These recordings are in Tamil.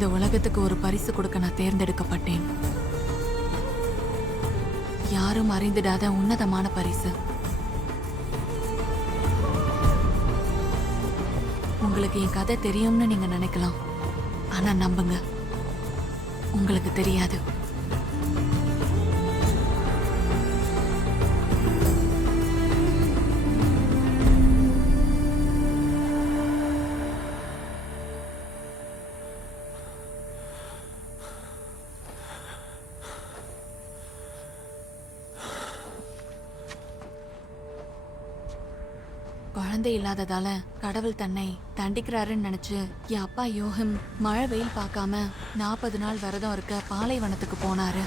இந்த உலகத்துக்கு ஒரு பரிசு கொடுக்க நான் தேர்ந்தெடுக்கப்பட்டேன். யாரும் அறிந்திடாத உன்னதமான பரிசு. உங்களுக்கு என் கதை தெரியும்னு நீங்க நினைக்கலாம், ஆனா நம்புங்க, உங்களுக்கு தெரியாது. குழந்தை இல்லாததால கடவுள் தன்னை தண்டிக்கிறாருன்னு நினைச்சு என் அப்பா யோகம் மழை வெயில் பார்க்காம 40 நாள் விரதம் இருக்க பாலைவனத்துக்கு போனாரு.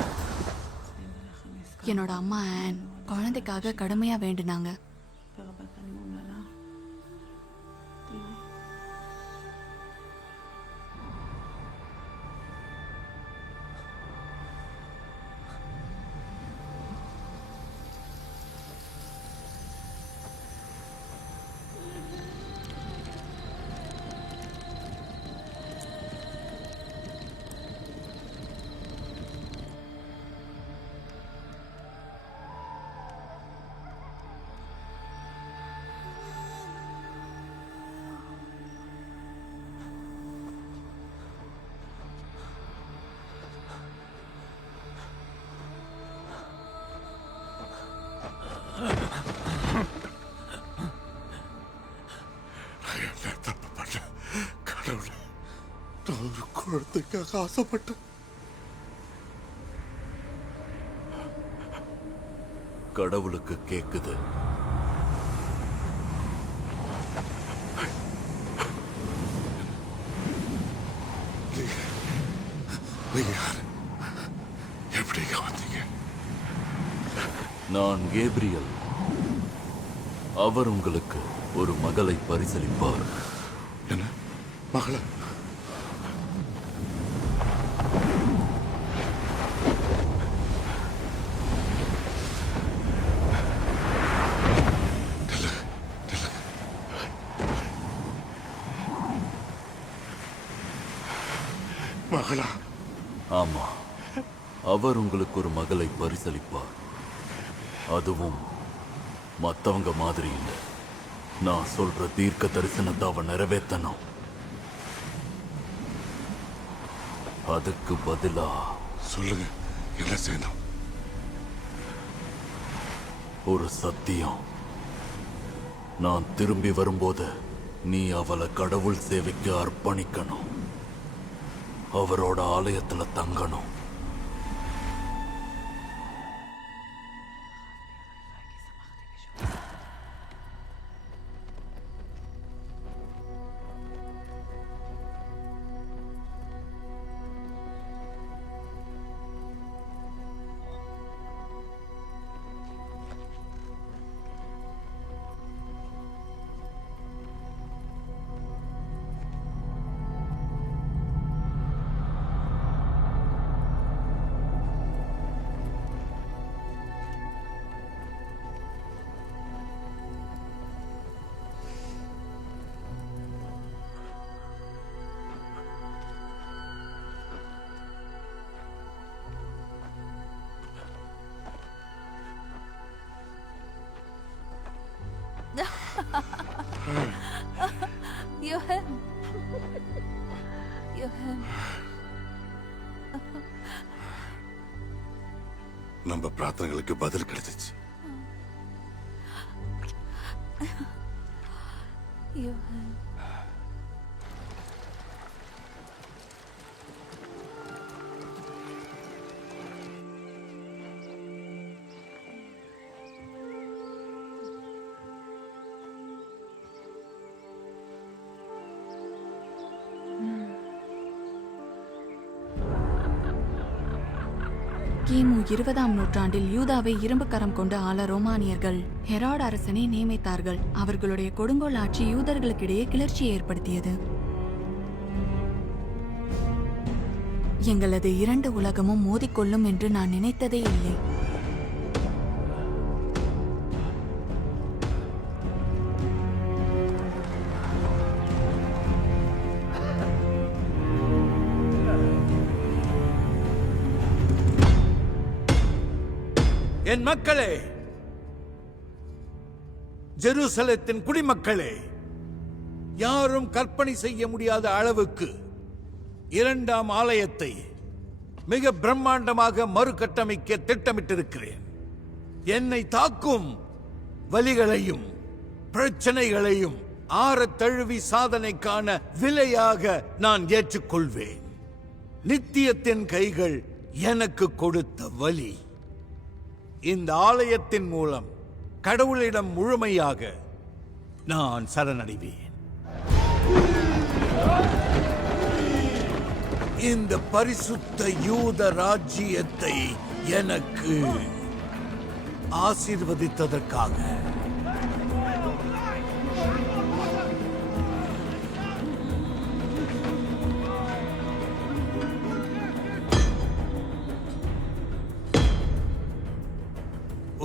என்னோட அம்மா ஆன் குழந்தைக்காக கடுமையா வேண்டுனாங்க. குழந்தைக்காக ஆசைப்பட்டேன். கடவுளுக்கு கேக்குது. எப்படி வந்தீங்க? நான் கேப்ரியல். அவர் உங்களுக்கு ஒரு மகளை பரிசளிப்பார். என்ன மகள? மகளா? ஆமா, அவர் உங்களுக்கு ஒரு மகளை பரிசளிப்பார். அதுவும் மத்தவங்க மாதிரி இல்லை. நான் சொல்ற தீர்க்க தரிசனத்தை அவன் நிறைவேற்றணும். அதுக்கு பதிலா சொல்லுங்க, என்ன செய்யணும்? ஒரு சத்தியம். நான் திரும்பி வரும்போது நீ அவளை கடவுள் சேவைக்கு அர்ப்பணிக்கணும். அவரோட ஆலயத்துல தங்கணும். யோகம், யோகம். நம்ம பிரார்த்தனைகளுக்கு பதில் கிடைச்சிச்சு. யோகம். கிமு 20ஆம் நூற்றாண்டில் யூதாவை இரும்பு கரம் கொண்டு ஆள ரோமானியர்கள் ஹெராட் அரசனை நியமித்தார்கள். அவர்களுடைய கொடுங்கோல் ஆட்சி யூதர்களுக்கிடையே கிளர்ச்சியை ஏற்படுத்தியது. எங்களது இரண்டு உலகமும் மோதிக்கொள்ளும் என்று நான் நினைத்ததே இல்லை. என் மக்களே, ஜெருசலேத்தின் குடிமக்களே, யாரும் கற்பனை செய்ய முடியாத அளவுக்கு இரண்டாம் ஆலயத்தை மிக பிரம்மாண்டமாக மறுகட்டமைக்க திட்டமிட்டிருக்கிறேன். என்னை தாக்கும் வலிகளையும் பிரச்சனைகளையும் ஆறத் தழுவி சாதனைக்கான விலையாக நான் ஏற்றுக்கொள்வேன். நித்தியத்தின் கைகள் எனக்கு கொடுத்த வலி. இந்த ஆலயத்தின் மூலம் கடவுளிடம் முழுமையாக நான் சரணடைவேன். இந்த பரிசுத்த யூத ராஜ்யத்தை எனக்கு ஆசீர்வதித்ததற்காக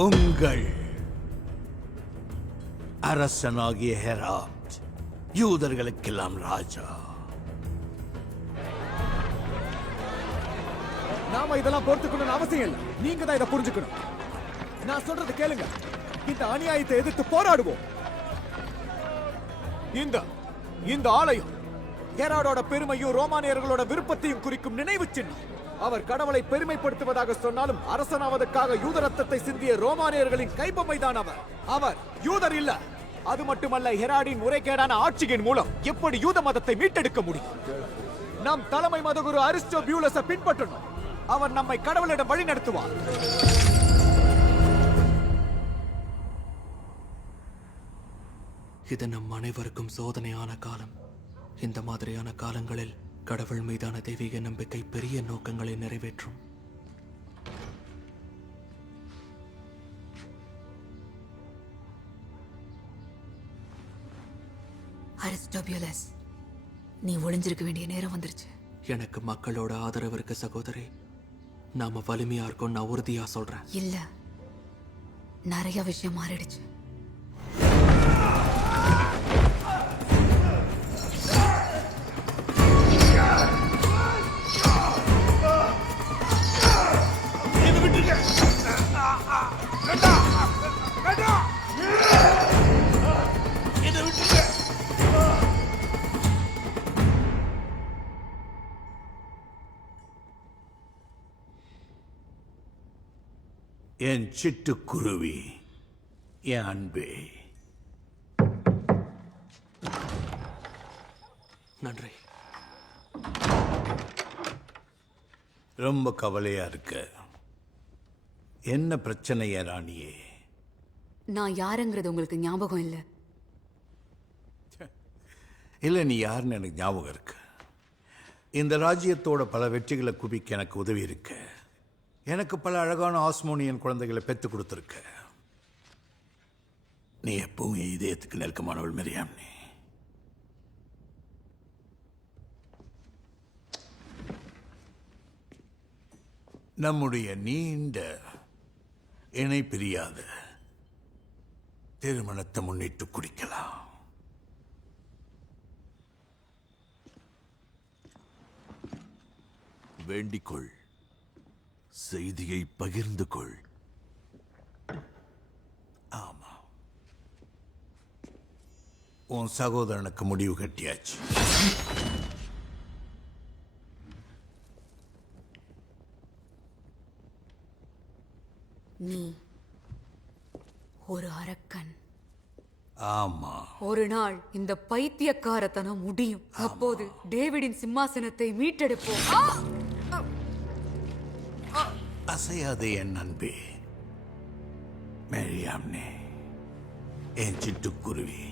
உங்கள் அரசனாகிய ஹெராட், யூதர்களுக்கெல்லாம் ராஜா. நாம இதெல்லாம் பொறுத்துக்கணும்னு அவசியம் இல்லை. நீங்க தான் இதை புரிஞ்சுக்கணும். நான் சொல்றது கேளுங்க. இந்த அநியாயத்தை எதிர்த்து போராடுவோம். இந்த ஆலயம் ஹெரோடோட பெருமையும் ரோமானியர்களோட விருப்பத்தையும் குறிக்கும் நினைவு சின்னம். அவர் கடவுளை பெருமைப்படுத்துவதாக சொன்னாலும் அரசனாவதற்காக யூத ரத்தத்தை சிந்திய ரோமானியர்களின் கைபொம்மைதான் அவர் யூதர் இல்ல. அது மட்டுமல்ல, ஹெராடின் முறைகேடான ஆட்சியின் மூலம் எப்படி யூத மதத்தை மீட்டெடுக்க முடியும்? நம் தலைமை மதகுரு அரிஸ்டோபியூலஸை பின்பற்றணும். அவர் நம்மை கடவுளிடம் வழி நடத்துவார். இது நம் அனைவருக்கும் சோதனையான காலம். இந்த மாதிரியான காலங்களில் கடவுள் மீதான தெய்வீக நம்பிக்கை பெரிய நோக்கங்களை நிறைவேற்றும். அரிஸ்டோபியூலஸ், நீ ஒளிஞ்சிருக்க வேண்டிய நேரம் வந்துருச்சு. எனக்கு மக்களோட ஆதரவு இருக்கு சகோதரி. நாம வலிமையா இருக்கோம், நான் உறுதியா சொல்றேன். இல்ல, நிறைய விஷயம் மாறிடுச்சு. என் சிட்டுக்குருவி, என் அன்பே, நன்றி. ரொம்ப கவலையா இருக்க. என்ன பிரச்சனை ராணியே? நான் யாருங்கிறது உங்களுக்கு ஞாபகம் இல்ல? இல்ல, நீ யாருன்னு எனக்கு ஞாபகம் இருக்கு. இந்த ராஜ்யத்தோட பல வெற்றிகளை குவிக்க எனக்கு உதவி இருக்கு. எனக்கு பல அழகான ஆஸ்மோனியன் குழந்தைகளை பெற்றுக் கொடுத்துருக்க. நீ எப்பவும் என் இதயத்துக்கு நெருக்கமானவள் மிரியாம். நீ நம்முடைய நீண்ட இணை பிரியாத திருமணத்தை முன்னிட்டு குடிக்கலாம். வேண்டிக்கொள், செய்தியை பகிர்ந்து கொள். ஆமா, உன் சகோதரனுக்கு முடிவு கட்டியாச்சு. நீ ஒரு அரக்கன். ஆமா, ஒரு நாள் இந்த பைத்தியக்காரத்தனம் முடியும். அப்போது டேவிடின் சிம்மாசனத்தை மீட்டெடுப்போம். அசையாதே என் அன்பே மேரியாம்னே, என் சிட்டுக்குருவி.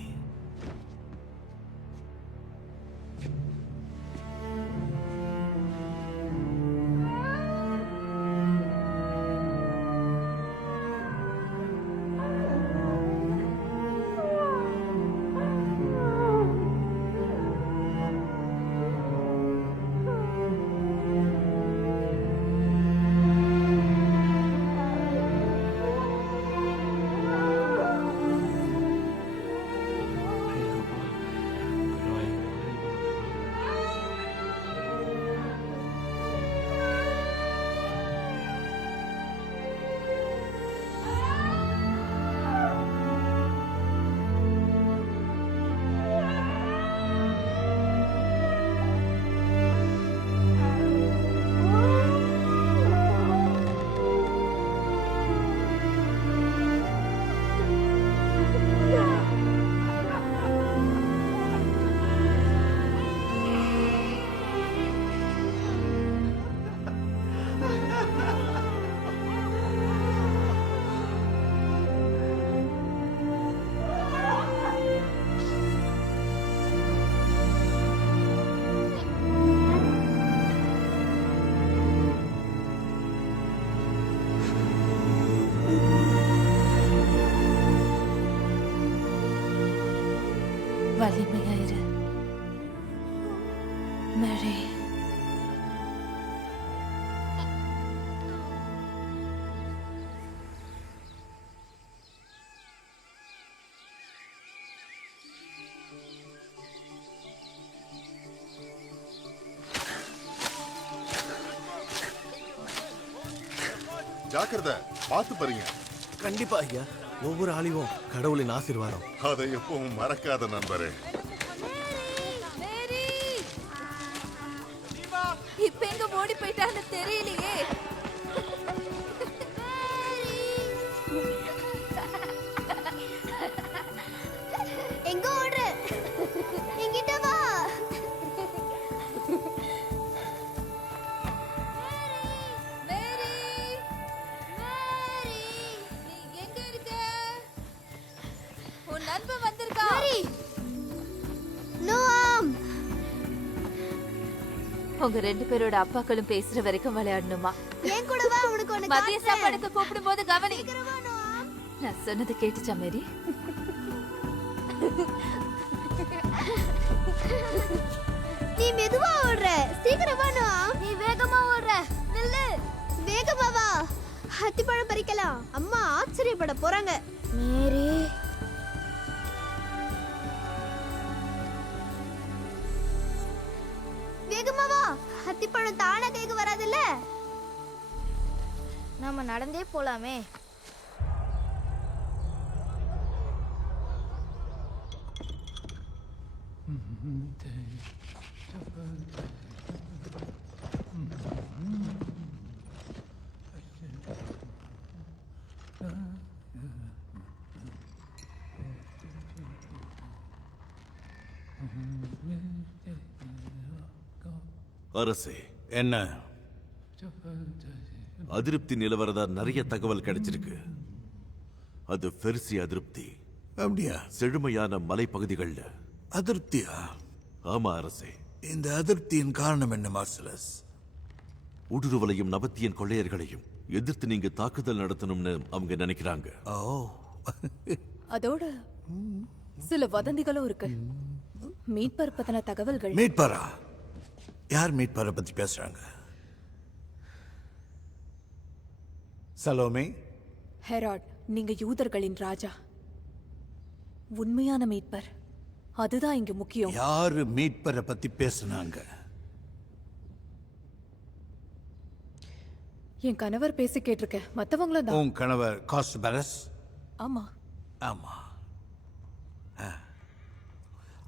வலிமையாயிரு மேரி. ஜாக்கிரதை, பார்த்து பாருங்க. கண்டிப்பா ஐயா. ஒவ்வொரு ஆளிவும் கடவுளின் ஆசீர்வாதம். அதை எப்பவும் மறக்காத நண்பரே. இப்ப எங்க ஓடி போயிட்டான்னு தெரியலையே. எங்க ஓடுற? எங்கிட்ட வா. நண்பன் வந்திருக்கா. நோம். உங்க ரெண்டு பேரோட அப்பாக்களும் பேசுற வரைக்கும் விளையாடணுமா? ஏன் கூட வா, உனக்கு ஒன்னு மதிய சாப்பாடுக்கு கூப்பிடும் போது கவனி. நோம். நான் சொன்னது கேட்டுச்சா மேரி? நீ மெதுவா ஓடுற. சீக்கிரமா நோம். நீ வேகமா ஓடுற. நில்லு. வேகமா வா. அத்திப்பழம் பறிக்கலாம். அம்மா ஆச்சரியப்பட போறாங்க. மேரி. வேகமா வா. அத்திப்பழம் தானா கைக்கு வராதுல்ல. நாம நடந்தே போலாமே. அரசே, என்ன? அதிருப்தி நிலவரதா நிறைய தகவல் கிடைச்சிருக்கு. அது பெர்சி அதிருப்தி. அப்படியா? செழுமையான மலைப்பகுதிகள்ல அதிருப்தியா? ஆமா அரசே. இந்த அதிருப்தியின் காரணம் என்ன மார்சலஸ்? ஊடுருவலையும் நபத்தியன் கொள்ளையர்களையும் எதிர்த்து நீங்க தாக்குதல் நடத்தணும்னு அவங்க நினைக்கிறாங்க. ஓ. அதோட சில வதந்திகளும் இருக்கு. மீட்பர் பத்தின தகவல்கள். மீட்பரா? யார் மீட்பரை பத்தி பேசுறாங்க? சலோமே. ஹெராட், நீங்க யூதர்களின் ராஜா. உண்மையான மீட்பர் அதுதான் இங்க முக்கியம். யாரு மீட்பரை பத்தி பேசுனாங்க? என் கணவர் பேசி கேட்டிருக்கேன். மத்தவங்களும் தான். உன் கணவர் காஸ்பரஸ்? ஆமா. ஆமா.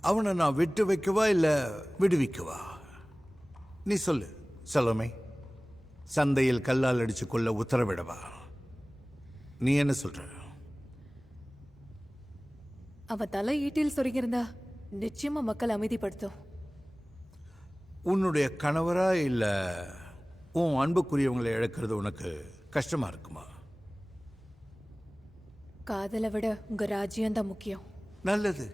அவனை நான் விட்டு வைக்கவா இல்ல விடுவிக்கவா? நீ சொல்லு சலோமே. சந்தையில் கல்லால் அடிச்சு கொள்ள உத்தரவிடவா? நீ என்ன சொல்ற? அவன் தலை ஈட்டில் சொருகியிருந்தா நிச்சயமா மக்கள் அமைதிப்படுத்தும். உன்னுடைய கணவரா இல்ல உன் அன்புக்குரியவங்களை இழக்கிறது உனக்கு கஷ்டமா இருக்குமா? காதலை விட உங்க ராஜ்யம் தான் முக்கியம். நல்லது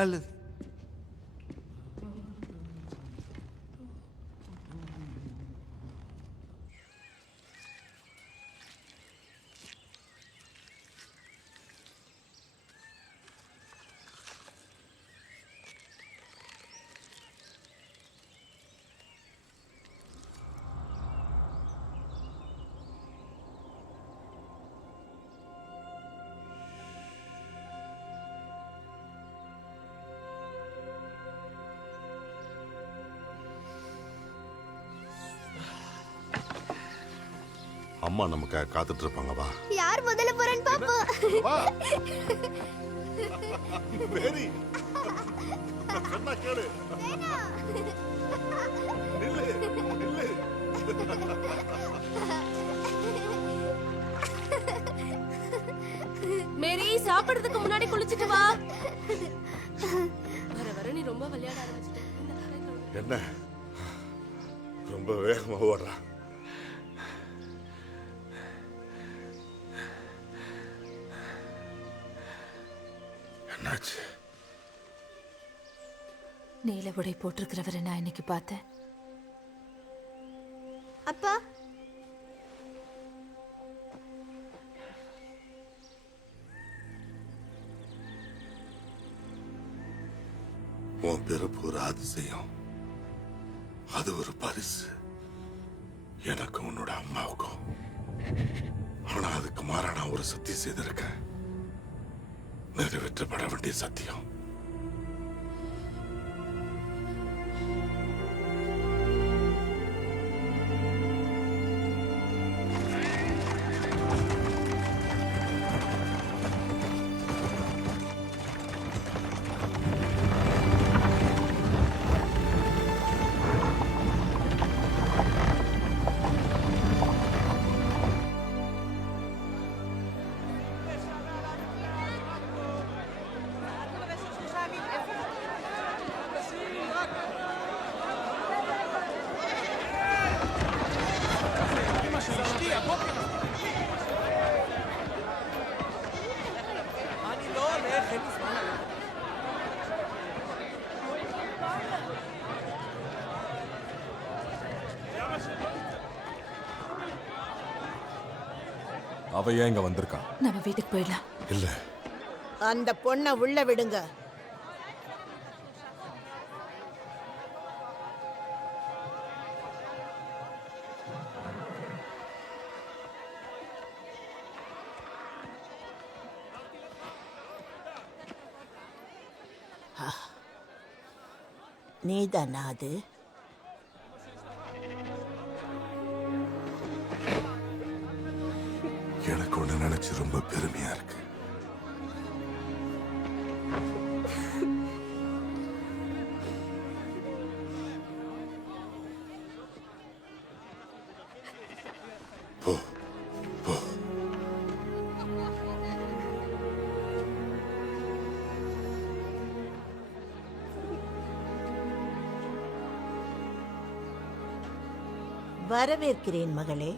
நல்லது. அம்மா நமக்காக காத்துட்டு இருப்பாங்க. வா. யார் முதல்ல போறேன்னு பாப்போம். வா. மேரி. சொன்னா கேளு. நில்லு. நில்லு. மேரி, சாப்பிடுறதுக்கு முன்னாடி குளிச்சிட்டு வா. வர வர நீ ரொம்ப விளையாட ஆரம்பிச்சிட்ட. என்ன ரொம்ப வேகமா ஓடுறா? என்னாச்சு? நீல உடை போட்டிருக்கிறவரை நான் இன்னைக்கு பார்த்தேன். அப்பா, உன் பிறப்பு ஒரு அதிசயம், அது ஒரு பரிசு எனக்கு உன்னோட அம்மாவுக்கும். ஆனா அதுக்கு மாறா நான் ஒரு சத்தியம் செய்திருக்கேன், நிறைவேற்றப்பட வேண்டிய சத்தியம். அவ ஏன் இங்க வந்திருக்கா? நம்ம வீட்டுக்கு போயிடலாம். இல்ல, அந்த பொண்ணை உள்ள விடுங்க. நீதானா அது? எனக்கு ஒண்ணு நினைச்சு ரொம்ப பெருமையா இருக்கு. போ போ. வரவேற்கிறேன் மகளே.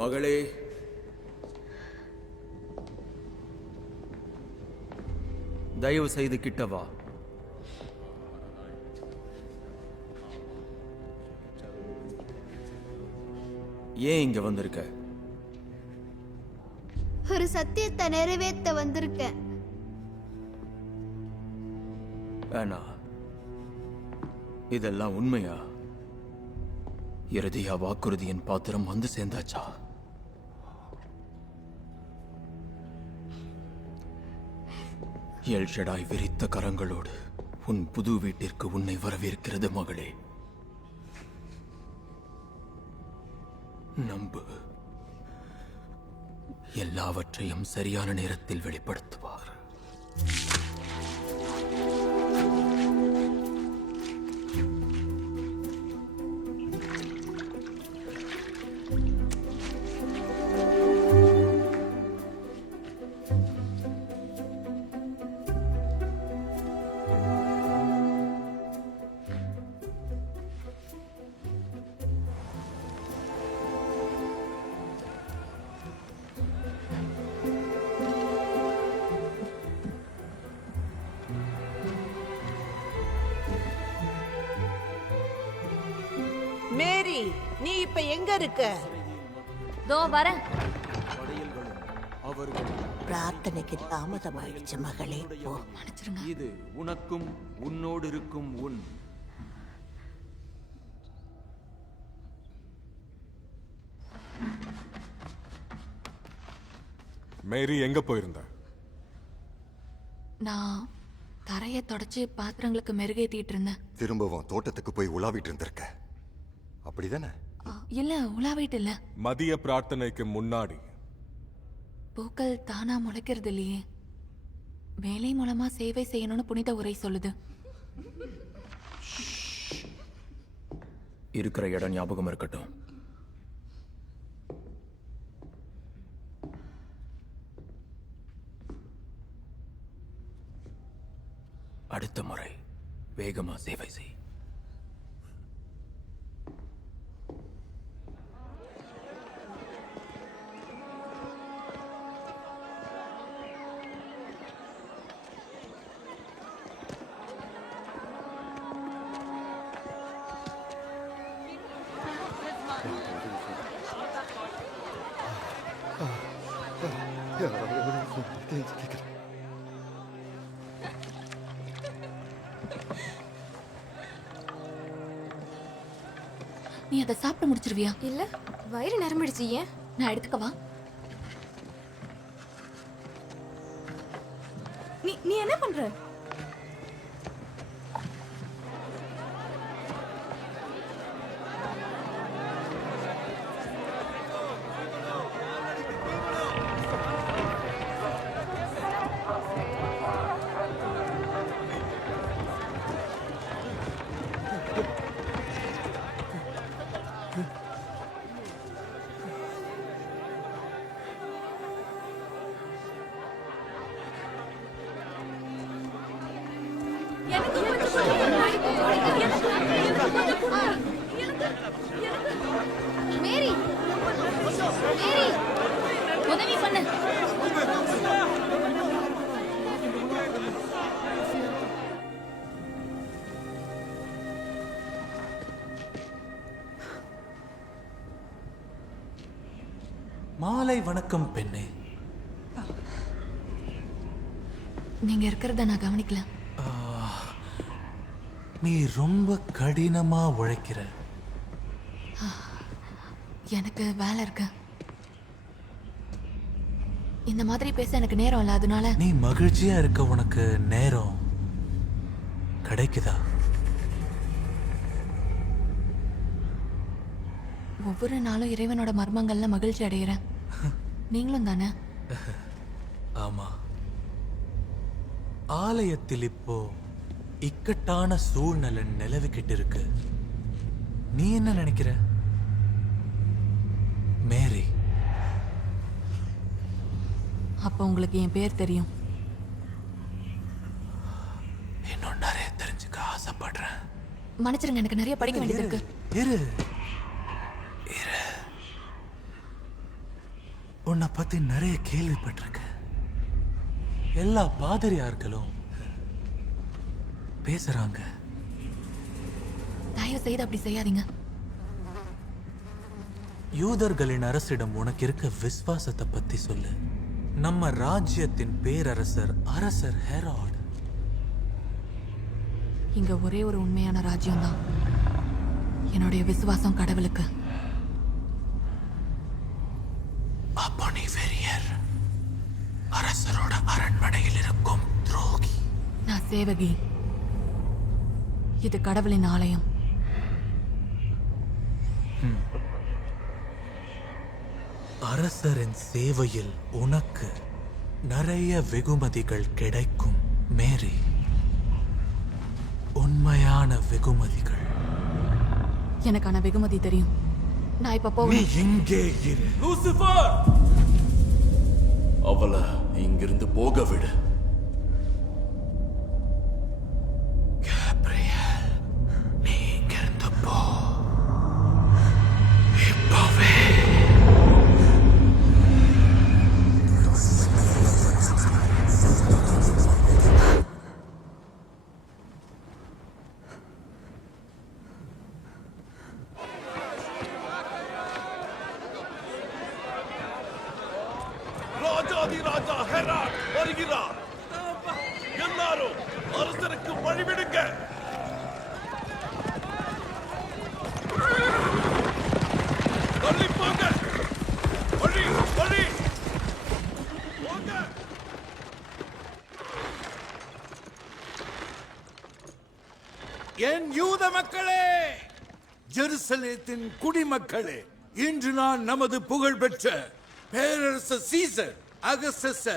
மகளே, தயவு செய்து கிட்ட வா. ஏன் இங்க வந்திருக்க? ஒரு சத்தியத்தை நிறைவேற்ற வந்திருக்கேன். வேணா, இதெல்லாம் உண்மையா? இறுதியா வாக்குறுதியின் பாத்திரம் வந்து சேர்ந்தாச்சா? எல்ஷடாய் விரித்த கரங்களோடு உன் புது வீட்டிற்கு உன்னை வரவேற்கிறது மகளே. நம்பு, எல்லாவற்றையும் சரியான நேரத்தில் வெளிப்படுத்துவார். மேரி, நீ இப்ப எங்க இருக்க? தோ வரேன். பிரார்த்தனைக்கு தாமதமாயிடுச்சு மகளே. போ. இது உனக்கும் உன்னோடு இருக்கும் உன். மேரி எங்க போயிருந்த? நான் தரையை தொடச்சு பாத்திரங்களுக்கு மெருகேத்திட்டு இருந்தேன். திரும்பவும் தோட்டத்துக்கு போய் உலாவிட்டு இருந்திருக்க, அப்படிதானே? இல்ல, உலாவிட்டு இல்ல. மதிய பிரார்த்தனைக்கு முன்னாடி பூக்கள் தானா முளைக்கிறது இல்லையே. வேலை மூலமா சேவை செய்யணும்னு புனித உரை சொல்லுது. இருக்கிற இடம் ஞாபகம் இருக்கட்டும். அடுத்த முறை வேகமா சேவை செய். நீ அதை சாப்பிட்டு முடிச்சிருவியா? இல்ல வயிறு நிரம்பிடுச்சு. ஏன்? நான் எடுத்துக்கவா? நீ என்ன பண்ற? மேரி, மேரி, உதவி பண்ணு. மாலை வணக்கம் பெண்ணே. நீங்க இருக்கிறத நான் கவனிக்கல. நீ ரொம்ப கடினமா உழைக்கிற. எனக்கு வேலை இருக்கு. இந்த மாதிரி பேச எனக்கு நேரம் இல்ல, அதனால. நீ மகிழ்ச்சியா இருக்க உனக்கு நேரம் கிடைக்குதா? ஒவ்வொரு நாளும் இறைவனோட மர்மங்கள்ல மகிழ்ச்சி அடைகிறேன். நீங்களும் தானே? ஆமா. ஆலயத்தில் இப்போ இக்கட்டான சூழ்நிலை நிலவிக்கிட்டு இருக்கு. நீ என்ன நினைக்கிற மேரி? அப்ப உங்களுக்கு என் பேர் தெரியும். இன்னும் நிறைய தெரிஞ்சுக்க ஆசைப்படுறேன். மன்னிச்சிருங்க, எனக்கு நிறைய படிக்க வேண்டியது இருக்கு. இரு இரு, உன்னை பத்தி நிறைய கேள்விப்பட்டிருக்கேன். எல்லா பாதிரியார்களும் பேசுறாங்க. தயவு செய்து அப்படி செய்யாதீங்க. யூதர்களின் அரசிடம் உனக்கு இருக்க விசுவாசத்தை பத்தி சொல்லு. நம்ம ராஜ்யத்தின் பேரரசர் அரசர் ஹெராட். இங்க ஒரே ஒரு உண்மையான ராஜ்யம் தான். என்னுடைய விசுவாசம் கடவுளுக்கு. அப்போ நீ வெறியர், அரசரோட அரண்மனையில் இருக்கும் துரோகி. நான் சேவகி. இது கடவுளின் ஆலயம். அரசரின் சேவையில் உனக்கு நிறைய வெகுமதிகள் கிடைக்கும் மேரி. உண்மையான வெகுமதிகள். எனக்கான வெகுமதி தெரியும். நான் இப்ப போவேன். எங்கே இரு லூசிஃபர். அவளை இங்கிருந்து போக விடு. கேப்ரியல், நீ இங்கிருந்து போ இப்பவே. ராஜாதி ராஜா ஹெராட் வருகிறார். எல்லாரும் அரசருக்கு வழிவிடுங்க. தள்ளி போங்க. வழி வழி போங்க. என் யூத மக்களே, ஜெருசலேத்தின் குடிமக்களே, இன்று நான் நமது புகழ்பெற்ற பேரரசர் சீசர் அகஸ்டஸை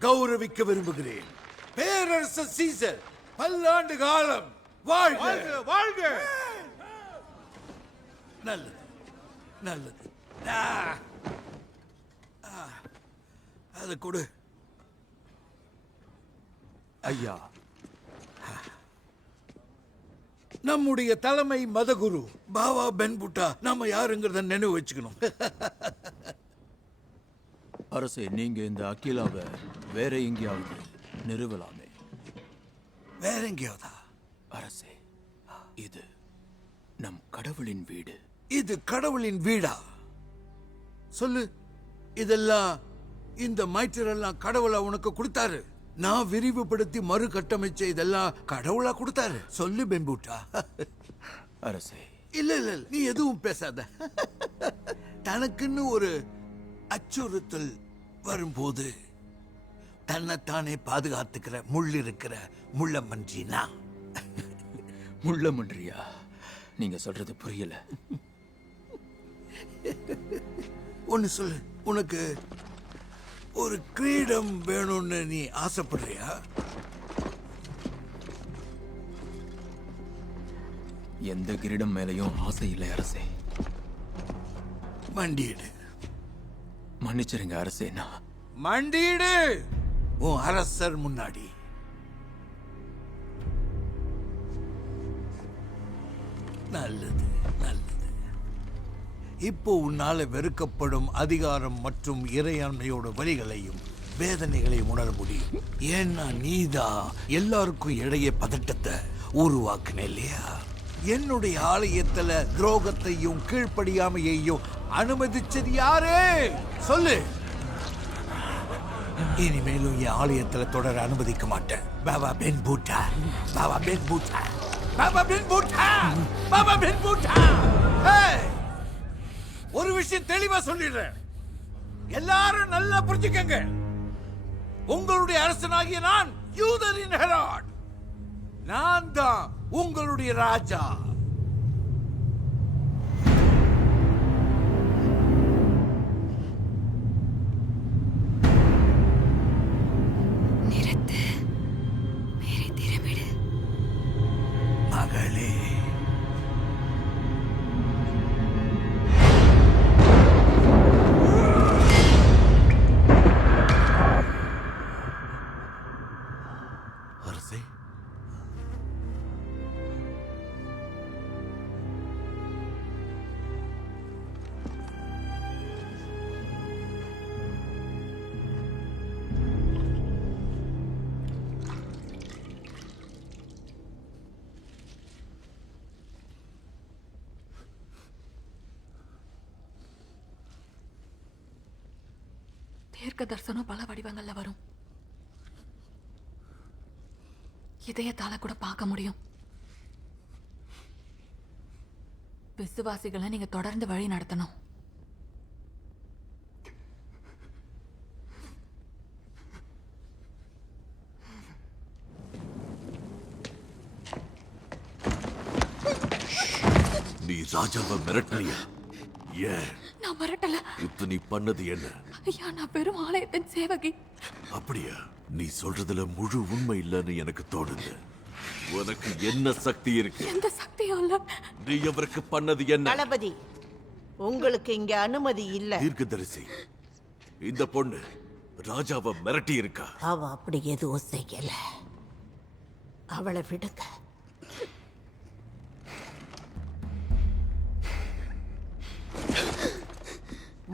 கௌரவிக்க விரும்புகிறேன். பேரரசர் சீசர் பல்லாண்டு காலம் வாழ்க வாழ்க. நல்லது நல்லது. அது கொடு ஐயா. நம்முடைய தலைமை மதகுரு பாவா பென்புட்டா நாம யாருங்கிறத நினைவு வச்சுக்கணும். அரசே, நீங்க இந்த அகிலாவை வேற எங்கேயாவது நிறுவலாமே. வேற எங்கேயாவதா? அரசே, இது நம் கடவுளின் வீடு. இது கடவுளின் வீடா? சொல்லு, இதெல்லாம் இந்த மைட்டரெல்லாம் கடவுளா உனக்கு கொடுத்தாரு. நான் விரிவுபடுத்தி மறு கட்டமைச்ச இதெல்லாம் கடவுளா கொடுத்தாரு. சொல்லு பெம்பூட்டா. அரசே, இல்ல இல்ல நீ எதுவும் பேசாத. தனக்குன்னு ஒரு அச்சுறுத்தல் வரும்போது தன்னைத்தானே பாதுகாத்துக்கிற முள் இருக்கிற முள்ளமன்றினா. முள்ளமன்றியா? நீங்க சொல்றது புரியல. ஒன்னு சொல்லு, உனக்கு ஒரு கிரீடம் வேணும்னு நீ ஆசைப்படுறியா? எந்த கிரீடம் மேலையும் ஆசை இல்லை அரசே. மண்டியிடு. மன்னிச்சிருங்க அரசே. நான் மண்டியிடு உன் அரசர் முன்னாடி. நல்லது நல்லது. இப்போ உன்னால வெறுக்கப்படும் அதிகாரம் மற்றும் இறையாண்மையோட வழிகளையும் வேதனைகளையும் உணர முடியும். ஏன்னா நீதான் எல்லாருக்கும் இடையே பதட்டத்தை உருவாக்குன இல்லையா? என்னுடைய ஆலயத்துல துரோகத்தையும் கீழ்ப்படியாமையையும் அனுமதிச்சது யாரு? சொல்லு. இனிமேலும் என் ஆலயத்துல தொடர அனுமதிக்க மாட்டேன். பாபா பென் பூட்டா, பாபா பென் பூட்டா, பாபா பென் பூட்டா, பாபா பென் பூட்டா. ஒரு விஷயம் தெளிவா சொல்லிடுறேன், எல்லாரும் நல்லா புரிஞ்சுக்கங்க. உங்களுடைய அரசனாகிய நான் யூதரின் ஹெராட். நான் தான் உங்களுடைய ராஜா. நிறுத்து. மேரி திரும்பிடு. மகளே, அரசே, தீர்க்க தரிசனம் பல வடிவங்கள்ல வரும். இதயத்தால கூட பார்க்க முடியும். விசுவாசிகளை நீங்க தொடர்ந்து வழி நடத்தணும். நீ ராஜாவை மிரட்டலையா? ஏன்? நான் மிரட்டல. இப்ப நீ பண்ணது என்ன? ஐயா, நான் வெறும் ஆலயத்தின் சேவகி. அப்படியா? நீ சொல்றதுல முழு உண்மை இல்லைன்னு எனக்கு தோணுது. உனக்கு என்ன சக்தி இருக்கு? எந்த சக்தியும் இல்ல. நீ அவருக்கு பண்ணது என்ன? தளபதி, உங்களுக்கு இங்க அனுமதி இல்ல. தீர்க்கதரிசி, இந்த பொண்ணு ராஜாவை மிரட்டி இருக்கா? அவ அப்படி எதுவும் செய்யல. அவளை விடுங்க.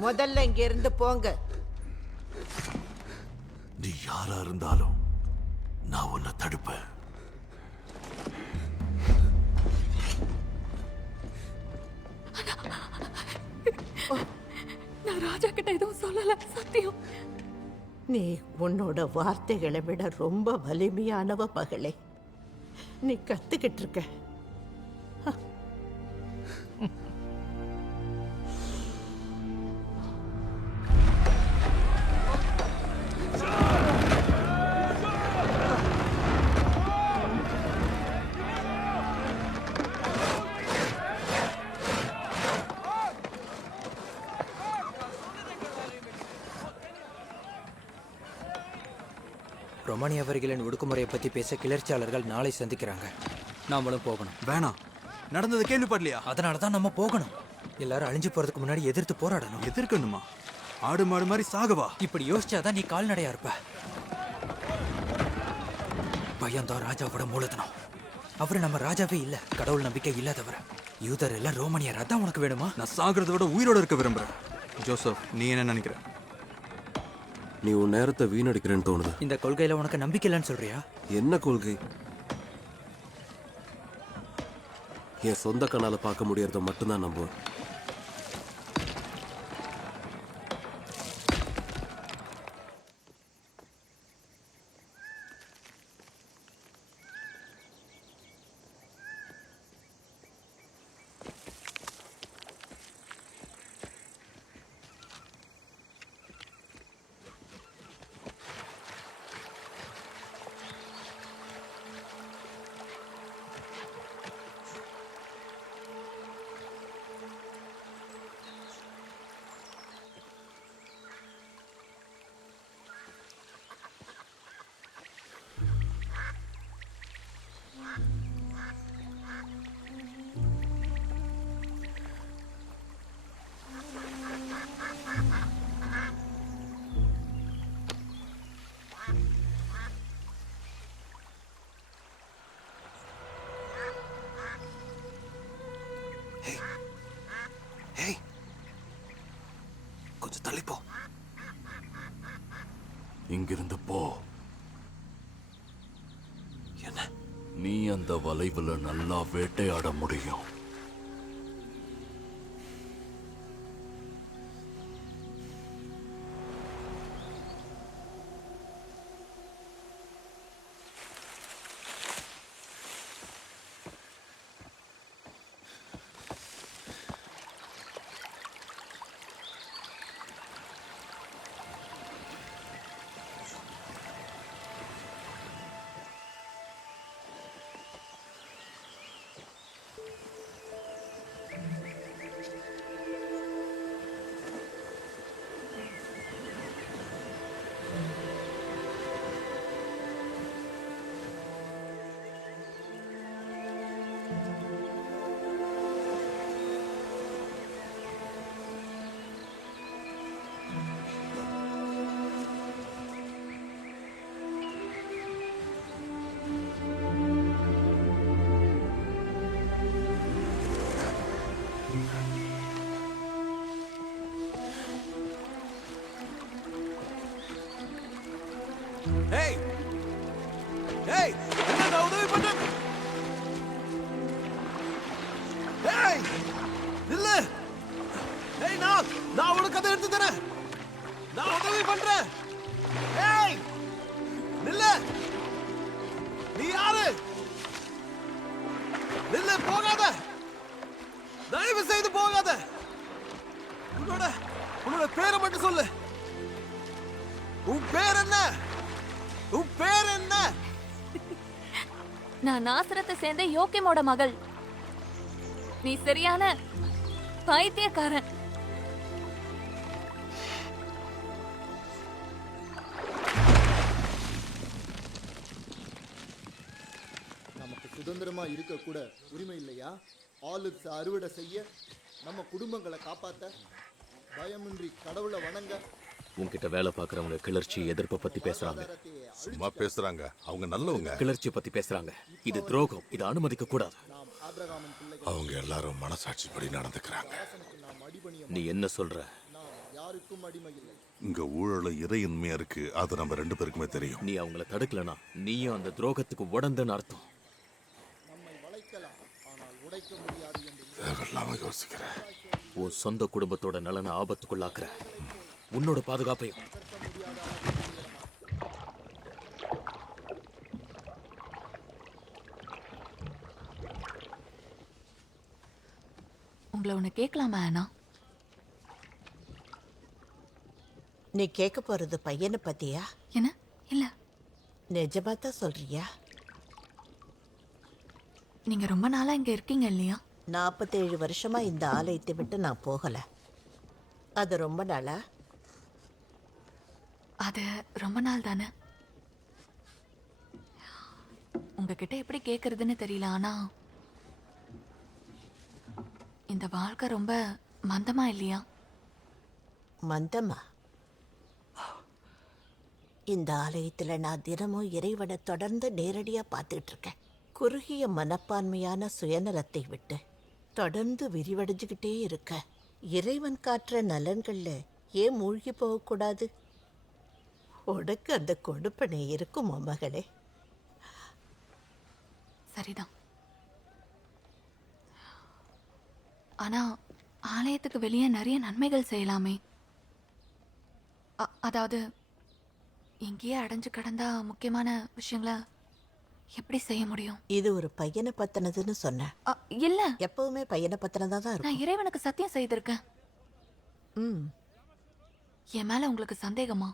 முதல்ல இங்க இருந்து போங்க. நீ யாரா இருந்தாலும் நான் உன்னை தடுப்பேன். நான் ராஜா கிட்ட எதுவும் சொல்லல, சத்தியம். நீ உன்னோட வார்த்தைகளை விட ரொம்ப வலிமையானவ மகளே. நீ கத்துக்கிட்டு இருக்க. ரொமானியவர்களின் ஒடுக்குமுறையை பத்தி பேச கிளர்ச்சியாளர்கள் நாளை சந்திக்கிறாங்க. நாமளும் போகணும். வேணாம், நடந்தது கேள்விப்படலையா? அதனால தான் நம்ம போகணும். எல்லாரும் அழிஞ்சு போறதுக்கு முன்னாடி எதிர்த்து போராடணும். எதிர்க்கணுமா? ஆடு மாடு மாதிரி சாகவா? இப்படி யோசிச்சாதான் நீ கால்நடையா இருப்ப. பயம்தான் ராஜாவோட மூலதனம். அவரு நம்ம ராஜாவே இல்ல, கடவுள் நம்பிக்கை இல்லாதவர். யூதர் எல்லாம் ரோமானியர். அதான் உனக்கு வேணுமா? நான் சாகிறத விட உயிரோட இருக்க விரும்புறேன். ஜோசப், நீ என்ன நினைக்கிற? நீ உன் நேரத்தை வீணடிக்கிறேன்னு தோணுது. இந்த கொள்கையில உனக்கு நம்பிக்கை இல்லைன்னு சொல்றியா? என்ன கொள்கை? என் சொந்த கண்ணால பார்க்க முடியறத மட்டும்தான் நம்புவேன். கொஞ்சம் தள்ளி போ. இங்கிருந்து போ. என்ன? நீ அந்த வளைவுல நல்லா வேட்டையாட முடியும். ஏய் ஏய் என்ன உதவி பண்ணு. ஏய் இல்ல. ஏய் நான் உனக்கு அதை எடுத்து தரேன். நான் உதவி பண்றேன். ஏய் இல்ல. நீ யாரு? இல்ல, போகாத. தயவு செய்து போகாத. உன்னோட பேரை மட்டும் சொல்லு. உன் பேர் என்ன? உன் பேர் என்ன? நான் நாசரத்தை சேர்ந்த யோக்கியமோட மகள். நீ சரியான பைத்தியக்காரன். நமக்கு சுதந்திரமா இருக்க கூட உரிமை இல்லையா? ஆலிவ்ஸ் அறுவடை செய்ய, நம்ம குடும்பங்களை காப்பாத்த, பயமின்றி கடவுளை வணங்க. உன்கிட்ட வேலை பார்க்கறவங்க கிளர்ச்சி எதிர்ப்பை பத்தி பேசுறாங்க. சும்மா பேசுறாங்க, அவங்க நல்லவங்க. கிளர்ச்சி பத்தி பேசுறாங்க. இது துரோகம். இதை அனுமதிக்க கூடாது. அவங்க எல்லாரும் மனசாட்சிப்படி நடந்துக்கிறாங்க. நீ என்ன சொல்ற? யாருக்கும் அடிமை இல்லை. இங்க ஊழல இறையின்மையா இருக்கு. அது நம்ம 2 பேருக்குமே தெரியும். நீ அவங்கள தடுக்கலனா நீயும் அந்த துரோகத்துக்கு உடந்தன்னு அர்த்தம். நம்மை வளைக்கலாம், ஆனால் உடைக்க முடியாது என்று தேவையில்லாம யோசிக்கிறேன். உன் சொந்த குடும்பத்தோட நலனை ஆபத்துக்குள்ளாக்குற. உன்னோட பாதுகாப்பையும். உங்களை ஒண்ணு கேட்கலாமா அண்ணா? நீ கேட்க போறது பையனை பத்தியா? என்ன? இல்ல. நிஜமா தான் சொல்றியா? நீங்க ரொம்ப நாளா இங்க இருக்கீங்க இல்லையா? 47 வருஷமா இந்த ஆலயத்தை விட்டு நான் போகல. அது ரொம்ப நாளா? அது ரொம்ப நாள் தானே. உங்ககிட்ட எப்படி கேக்குறதுன்னு தெரியல. ஆனா இந்த வாழ்க்கை ரொம்ப மந்தமா இல்லையா? மந்தமா? இந்த ஆலயத்துல நான் தினமும் இறைவனை தொடர்ந்து நேரடியா பார்த்துட்டு இருக்கேன். குறுகிய மனப்பான்மையான சுயநலத்தை விட்டு தொடர்ந்து விரிவடைஞ்சுக்கிட்டே இருக்க இறைவன் காட்டுற நலன்கள்ல ஏன் மூழ்கி போகக்கூடாது? உனக்கு அந்த கொடுப்பனை இருக்கும் மகளே. சரிதான். ஆனா ஆலயத்துக்கு வெளியே நிறைய நன்மைகள் செய்யலாமே. அதாவது இங்கேயே அடைஞ்சு கிடந்தா முக்கியமான விஷயங்களை எப்படி செய்ய முடியும்? இது ஒரு பையனை பத்தினதுன்னு சொன்ன. இல்ல, எப்பவுமே பையனை பத்தினதா தான் இருக்கும். நான் இறைவனுக்கு சத்தியம் செய்திருக்கேன். என் மேல உங்களுக்கு சந்தேகமா?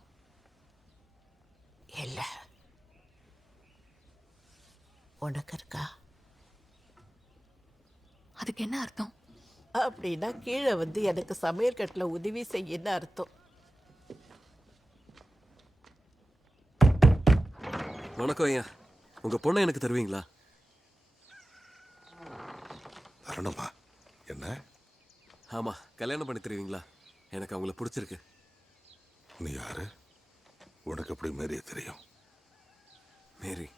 இல்ல. உனக்கு இருக்கா? அதுக்கு என்ன அர்த்தம்? அப்படின்னா கீழே வந்து எனக்கு சமையல் கட்டுல உதவி செய்யன்னு அர்த்தம். வணக்கம் ஐயா. உங்க பொண்ணை எனக்கு தருவீங்களா? தரணுமா? என்ன? ஆமா, கல்யாணம் பண்ணி தருவீங்களா? எனக்கு அவங்கள பிடிச்சிருக்கு. நீ யாரு? உனக்கு எப்படி மேரிய தெரியும்? மேரி,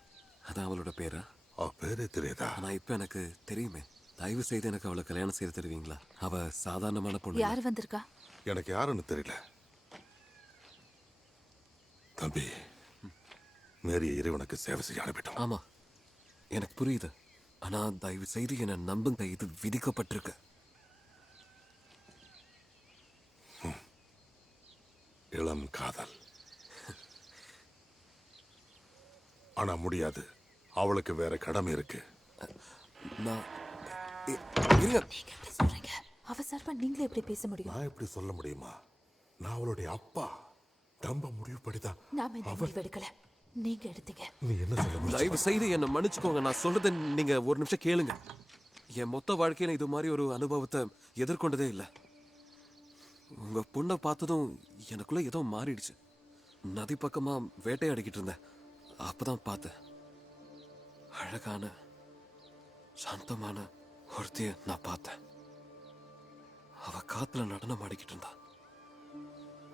அதான் அவளோட பேரா? அவ பேரே தெரியாதா? ஆனா இப்ப எனக்கு தெரியுமே. தயவு செய்து எனக்கு அவளை கல்யாணம் செய்து தருவீங்களா? அவ சாதாரணமான பொண்ணு. யார் வந்திருக்கா? எனக்கு யாருன்னு தெரியல. தம்பி, மேரிய இறைவனுக்கு சேவை செய்ய அனுப்பிட்டோம். ஆமா, எனக்கு புரியுது. ஆனா தயவு செய்து என்ன நம்புங்க, இது விதிக்கப்பட்டிருக்கு. இளம் காதல். ஆனா முடியாது, அவளுக்கு வேற கடமை இருக்கு. நான் சொல்றீங்க அவசரமா நீங்களே எப்படி பேச முடியும்? நான் எப்படி சொல்ல முடியுமா? நான் அவளுடைய அப்பா. தம்ப முடிவுபடிதான் நாம இந்த முடிவு எடுக்கல, நீங்க எடுத்தீங்க. நீ என்ன சொல்ல? தயவு செய்து என்ன மன்னிச்சுக்கோங்க. நான் சொல்றதை நீங்க ஒரு நிமிஷம் கேளுங்க. என் மொத்த வாழ்க்கையில இது மாதிரி ஒரு அனுபவத்தை எதிர்கொண்டதே இல்லை. உங்க பொண்ணை பார்த்ததும் எனக்குள்ள ஏதோ மாறிடுச்சு. நதி பக்கமா வேட்டையாடிக்கிட்டு இருந்தேன். அப்பதான் பார்த்தேன், அழகான சாந்தமான ஒருத்திய நான் பார்த்தேன். அவ காத்துல நடனம் ஆடிக்கிட்டு இருந்தா.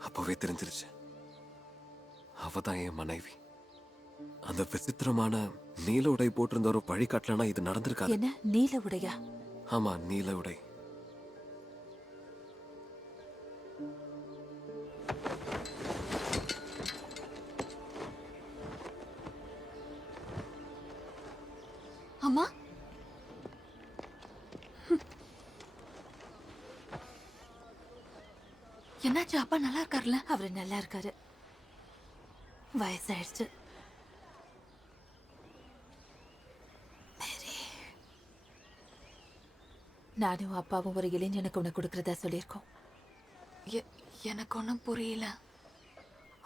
அப்பவே தெரிஞ்சிருச்சு, அவதான் என் மனைவி. அந்த விசித்திரமான நீல உடை போட்டிருந்த ஒரு வழிகாட்டலனா இது நடந்திருக்காது. என்ன நீல உடையா? ஆமா, நீல உடை. அம்மா, என்னாச்சு? அப்பா நல்லா இருக்காருல்ல? அவரு நல்லா இருக்காரு. வயசாயிடுச்சு. நானும் அப்பாவும் ஒரு இளைஞனுக்கு உனக்கு கொடுக்கறதா சொல்லியிருக்கோம். எனக்கு ஒன்றும் புரியல.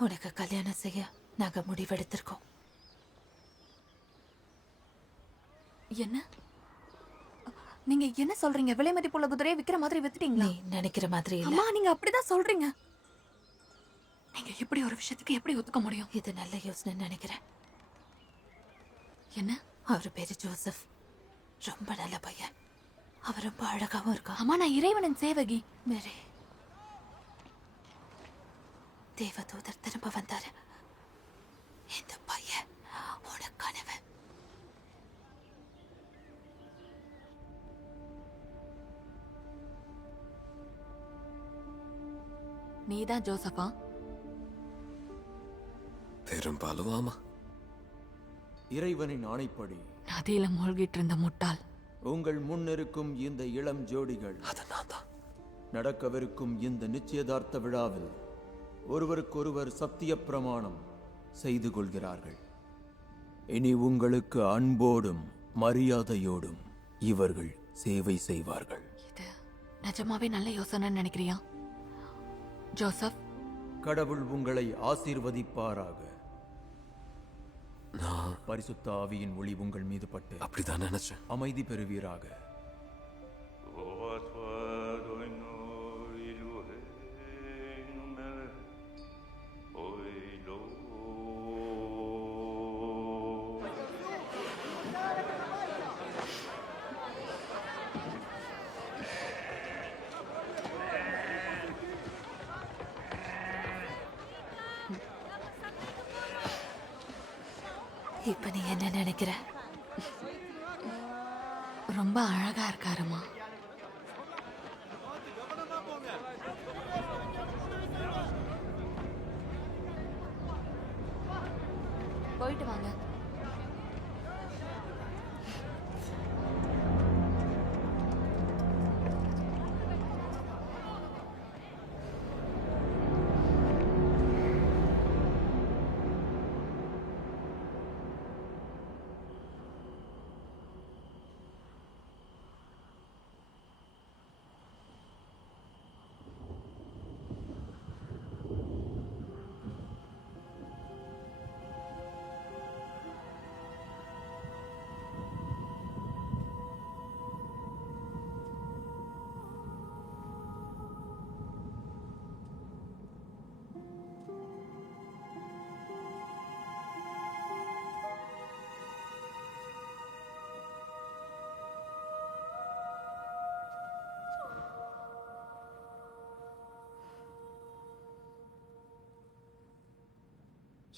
உனக்கு கல்யாணம் செய்ய நாங்க முடிவெடுத்திருக்கோம். என்ன நீங்க என்ன சொல்றீங்க? விலை மதிப்புள்ள குதிரையை விக்கிற மாதிரி வித்துட்டீங்களா? நீ நினைக்கிற மாதிரி இல்ல. அம்மா, நீங்க அப்படிதான் சொல்றீங்க. நீங்க இப்படி ஒரு விஷயத்துக்கு எப்படி ஒத்துக்க முடியும்? இது நல்ல யோசனை நினைக்கிறேன். என்ன? அவர் பேரு ஜோசப். ரொம்ப நல்ல பையன். அவர் ரொம்ப அழகாவும் இருக்கா. அம்மா, நான் இறைவனின் சேவகி. மேரி, தேவதூதர் திரும்ப வந்தாரு. இந்த பையன் உனக்கானவன். நீதான் ஜோசப்பா? பெரும்பாலும் ஆமா. இறைவனின் ஆணைப்படி நதியில மூழ்கிட்டு இருந்த முட்டாள் உங்கள் முன்னிருக்கும் இந்த இளம் ஜோடிகள் நடக்கவிருக்கும் இந்த நிச்சயதார்த்த விழாவில் ஒருவருக்கொருவர் சத்திய பிரமாணம் செய்து கொள்கிறார்கள். இனி உங்களுக்கு அன்போடும் மரியாதையோடும் இவர்கள் சேவை செய்வார்கள். இது நிஜமாவே நல்ல யோசனை நினைக்கிறியா ஜோசப்? கடவுள் உங்களை ஆசீர்வதிப்பாராக. நான் பரிசுத்த ஆவியின் ஒளி உங்கள் மீது பட்டு அப்படிதான் நினைச்சேன். அமைதி பெறுவீராக. இப்ப நீ என்ன நினைக்கிற? ரொம்ப அழகா இருக்காருமா. போயிட்டு வாங்க.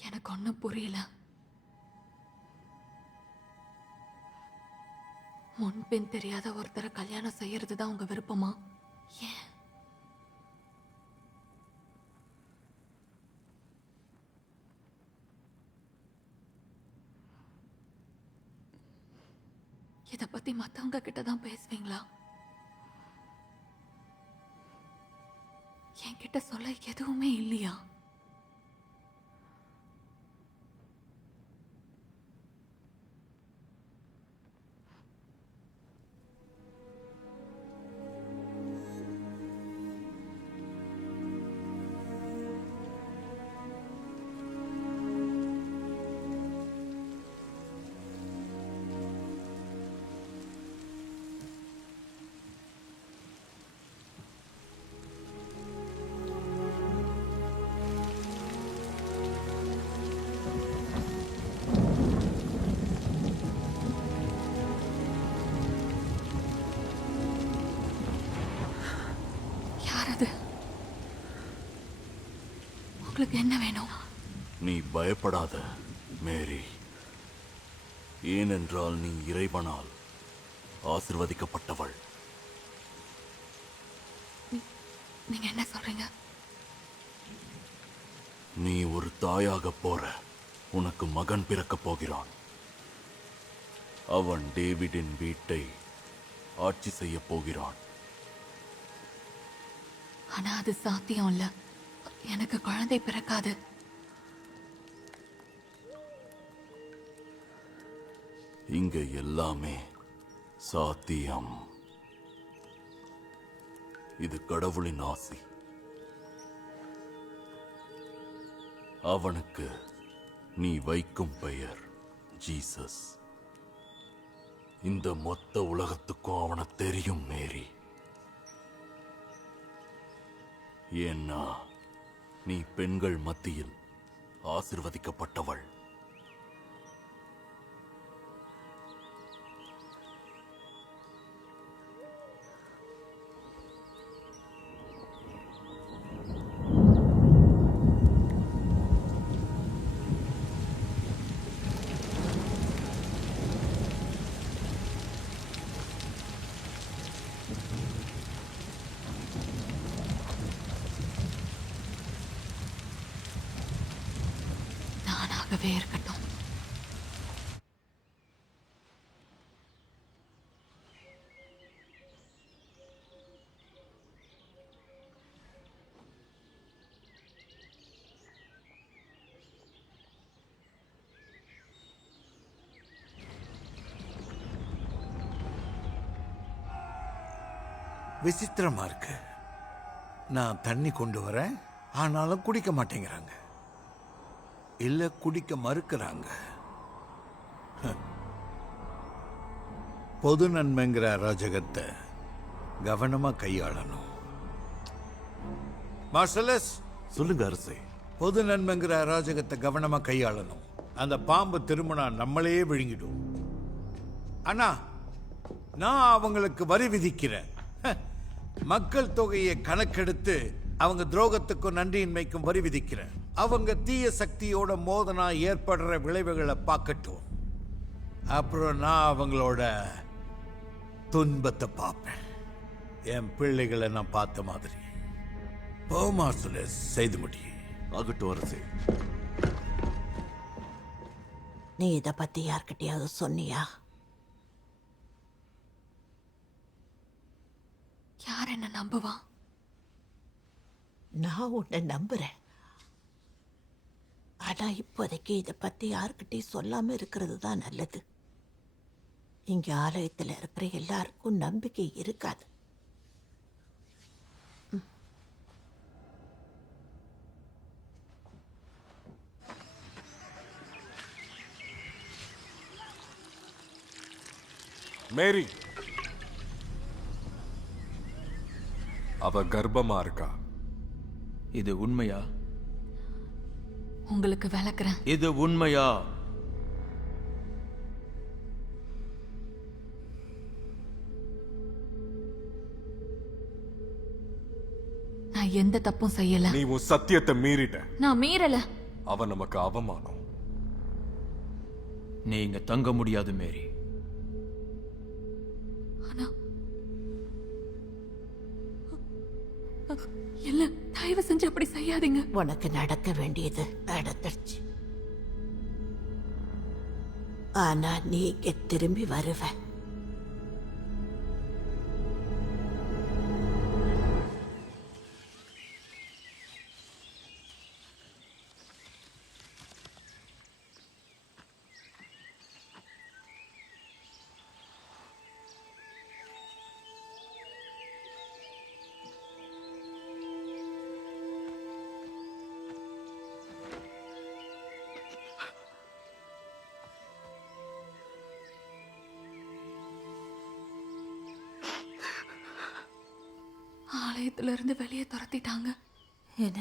எனக்கு ஒன்றும் புரியல. முன்பின் தெரியாத ஒருத்தரை கல்யாணம் செய்யறது தான் உங்க விருப்பமா? ஏன் இத பத்தி மத்தவங்க கிட்ட தான் பேசுவீங்களா? என்கிட்ட சொல்ல எதுவுமே இல்லையா? உங்களுக்கு என்ன வேணும்? நீ பயப்படாத மேரி. ஏனென்றால் நீ இறைவனால் ஆசிர்வதிக்கப்பட்டவள். நீங்க என்ன சொல்றீங்க? நீ ஒரு தாயாக போற. உனக்கு மகன் பிறக்கப் போகிறான். அவன் டேவிடின் வீட்டை ஆட்சி செய்ய போகிறான். ஆனா அது சாத்தியம் இல்ல. எனக்கு குழந்தை பிறக்காது. இங்க எல்லாமே சாத்தியம். இது கடவுளின் ஆசி. அவனுக்கு நீ வைக்கும் பெயர் ஜீசஸ். இந்த மொத்த உலகத்துக்கும் அவனை தெரியும் மேரி. ஏன்னா நீ பெண்கள் மத்தியில் ஆசிர்வதிக்கப்பட்டவள். நானாகவே இருக்கட்டும். விசித்திரமா இருக்கு. நான் தண்ணி கொண்டு வரேன், ஆனாலும் குடிக்க மாட்டேங்கிறாங்க. இல்ல குடிக்க மறுக்கிறாங்க. பொது நன்மைங்கிற அராஜகத்தை கவனமா கையாளணும். மார்சலஸ், சொல்லுங்க அரசே. பொது நன்மைங்கிற அராஜகத்தை கவனமா கையாளணும். அந்த பாம்பு திரும்பினா நம்மளையே விழுங்கிடும். ஆனா நான் அவங்களுக்கு வரி விதிக்கிறேன். மக்கள் தொகையை கணக்கெடுத்து அவங்க துரோகத்துக்கும் நன்றியின்மைக்கும் வரி விதிக்கிறேன். அவங்க தீய சக்தியோட மோதனா ஏற்படுற விளைவுகளை பார்க்கட்டும். அப்புறம் நான் அவங்களோட துன்பத்தை பார்ப்பேன். என் பிள்ளைகளை நான் பார்த்த மாதிரி. செய்து முடியும். ஆகட்டும் அரசே. நீ இதை பத்தி யார்கிட்டயாவது சொன்னியா? யார் என்ன நம்புவா? நான் உன்னை நம்புறேன். ஆனா இப்போதைக்கு இதை பத்தி யார்கிட்டயும் சொல்லாம இருக்கிறது தான் நல்லது. இங்க ஆலயத்தில் இருக்கிற எல்லாருக்கும் நம்பிக்கை இருக்காது. மேரி, அவ கர்ப்பமா இருக்கா. இது உண்மையா? உங்களுக்கு விளக்குறேன். இது உண்மையா? நான் எந்த தப்பும் செய்யல. நீ உன் சத்தியத்தை மீறிட்ட. நான் மீறல. அவ நமக்கு அவமானம். நீ இங்க தங்க முடியாது மேரி. ஆனா இல்ல, தயவு செஞ்சு அப்படி செய்யாதீங்க. உனக்கு நடக்க வேண்டியது நடந்துடுச்சு. ஆனா நீ இங்க திரும்பி வருவ. ஆலயத்திலிருந்து வெளியே துரத்திட்டாங்க. என்ன?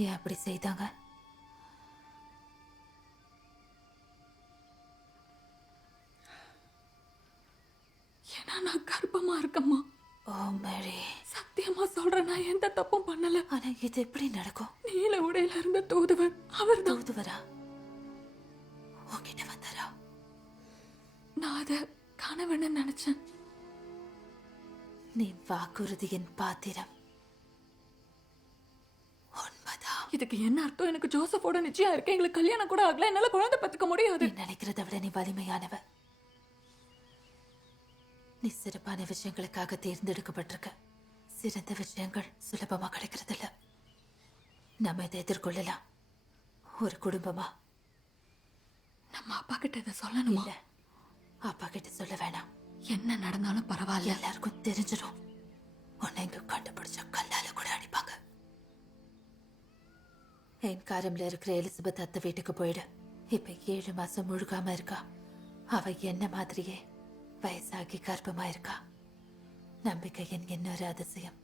ஏன் அப்படி செய்தாங்க? ஏன்னா நான் கர்ப்பமா இருக்கம்மா. ஓ மேரி, சத்தியமா சொல்றேன், நான் எந்த தப்பும் பண்ணல. ஆனா இது எப்படி நடக்கும்? நீல உடையில இருந்த தூதுவர் அவர் தூதுவரா உன்கிட்ட வந்தாரா? நான் அத கனவுன்னு நினைச்சேன். நீ வாக்குறுதியின் பாத்திரம். இதுக்கு என்ன அர்த்தம்? எனக்கு ஜோசப்போட நிச்சயம் இருக்கு, எங்களுக்கு கல்யாணம் கூட ஆகல, என்னால குழந்தை பெத்துக்க முடியாது. நீ நினைக்கிறத விட நீ வலிமையானவ. நீ சிறப்பான விஷயங்களுக்காக தேர்ந்தெடுக்கப்பட்டிருக்க. சிறந்த விஷயங்கள் சுலபமா கிடைக்கிறது இல்ல. நம்ம இதை எதிர்கொள்ளலாம் ஒரு குடும்பமா. நம்ம அப்பா கிட்ட இதை சொல்லணுமா? இல்ல, அப்பா கிட்ட சொல்ல வேணாம். என்ன நடந்தாலும் பரவாயில்ல, எல்லாருக்கும் தெரிஞ்சிடும். உன்னை இங்க கண்டுபிடிச்ச கல்லால கூட அடிப்பாங்க. என் காரம்ல இருக்கிற எலிசபெத் அத்தை வீட்டுக்கு போயிடு. இப்ப 7 மாசம் முழுகாம இருக்கா. அவ என்ன மாதிரியே வயசாகி கர்ப்பமா இருக்கா. நம்பிக்கையின் இன்னொரு அதிசயம்,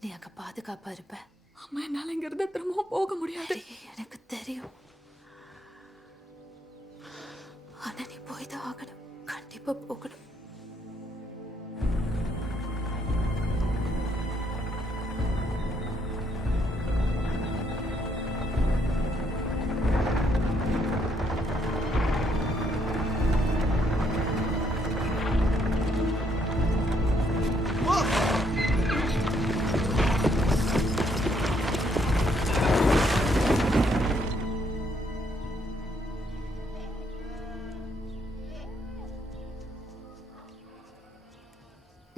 நீ அங்க பாதுகாப்பா இருப்ப. அம்மா, என்னால இங்க இருந்து திரும்பவும் போக முடியாது. எனக்கு தெரியும், ஆனா நீ போய்தான் ஆகணும். கண்டிப்பா போகணும்.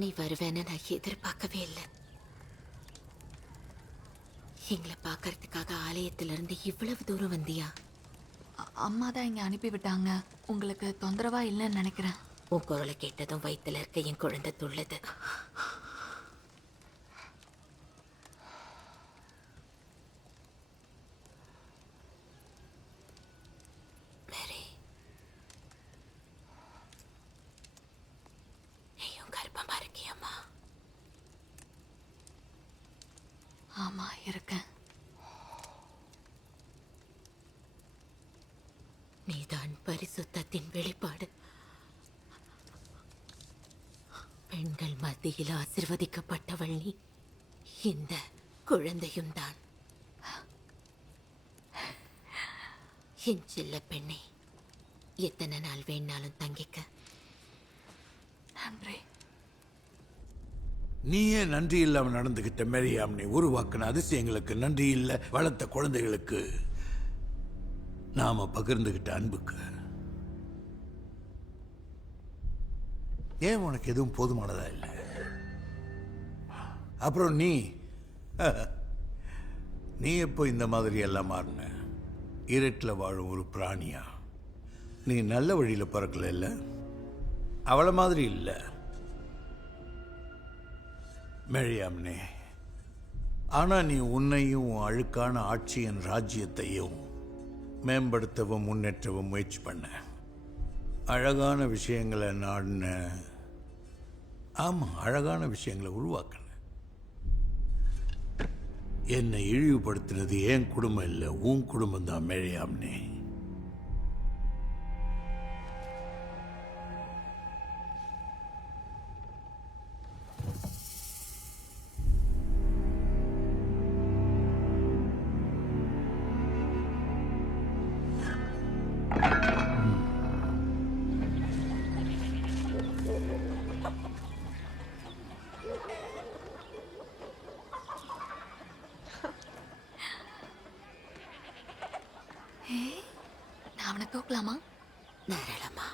நீ வருவேன்னு நான் எதிர்பார்க்கவே இல்லை. எங்களை பார்க்கறதுக்காக ஆலயத்திலிருந்து இவ்வளவு தூரம் வந்தியா? அம்மா தான் இங்க அனுப்பி விட்டாங்க. உங்களுக்கு தொந்தரவா இல்லைன்னு நினைக்கிறேன். உன் குரலை கேட்டதும் வயித்துல இருக்க என் குழந்தை துள்ளுது. ஆமா, இருக்கேன். நீதான் பரிசுத்தத்தின் வெளிப்பாடு. பெண்கள் மத்தியில் ஆசிர்வதிக்கப்பட்டவள் நீ. இந்த குழந்தையும் தான். என் செல்ல பெண்ணே, எத்தனை நாள் வேணாலும் தங்கிக்க. நன்றி. நீயே நன்றி இல்லாம நடந்துகிட்ட மேரியாம். நீ உருவாக்கின அதிசயங்களுக்கு நன்றி இல்ல, வளர்த்த குழந்தைகளுக்கு, நாம பகிர்ந்துகிட்ட அன்புக்கு. ஏன் உனக்கு எதுவும் போதுமானதா இல்லை? அப்புறம் நீ எப்போ இந்த மாதிரி எல்லாம் மாறின? இருட்டில் வாழும் ஒரு பிராணியா? நீ நல்ல வழியில பிறக்கல இல்ல, அவளை மாதிரி இல்லை மேரியாம்னே. ஆனா நீ உன்னையும் உன் அழுக்கான ஆட்சியின் ராஜ்யத்தையும் மேம்படுத்தவும் முன்னேற்றவும் முயற்சி பண்ண. அழகான விஷயங்களை நாடின. ஆமா, அழகான விஷயங்களை உருவாக்கின. என்னை இழிவுபடுத்தினது என் குடும்பம் இல்லை, உன் குடும்பம் தான் மேரியாம்னே. நான் அவனை தூக்கலாமா? தாராளமா.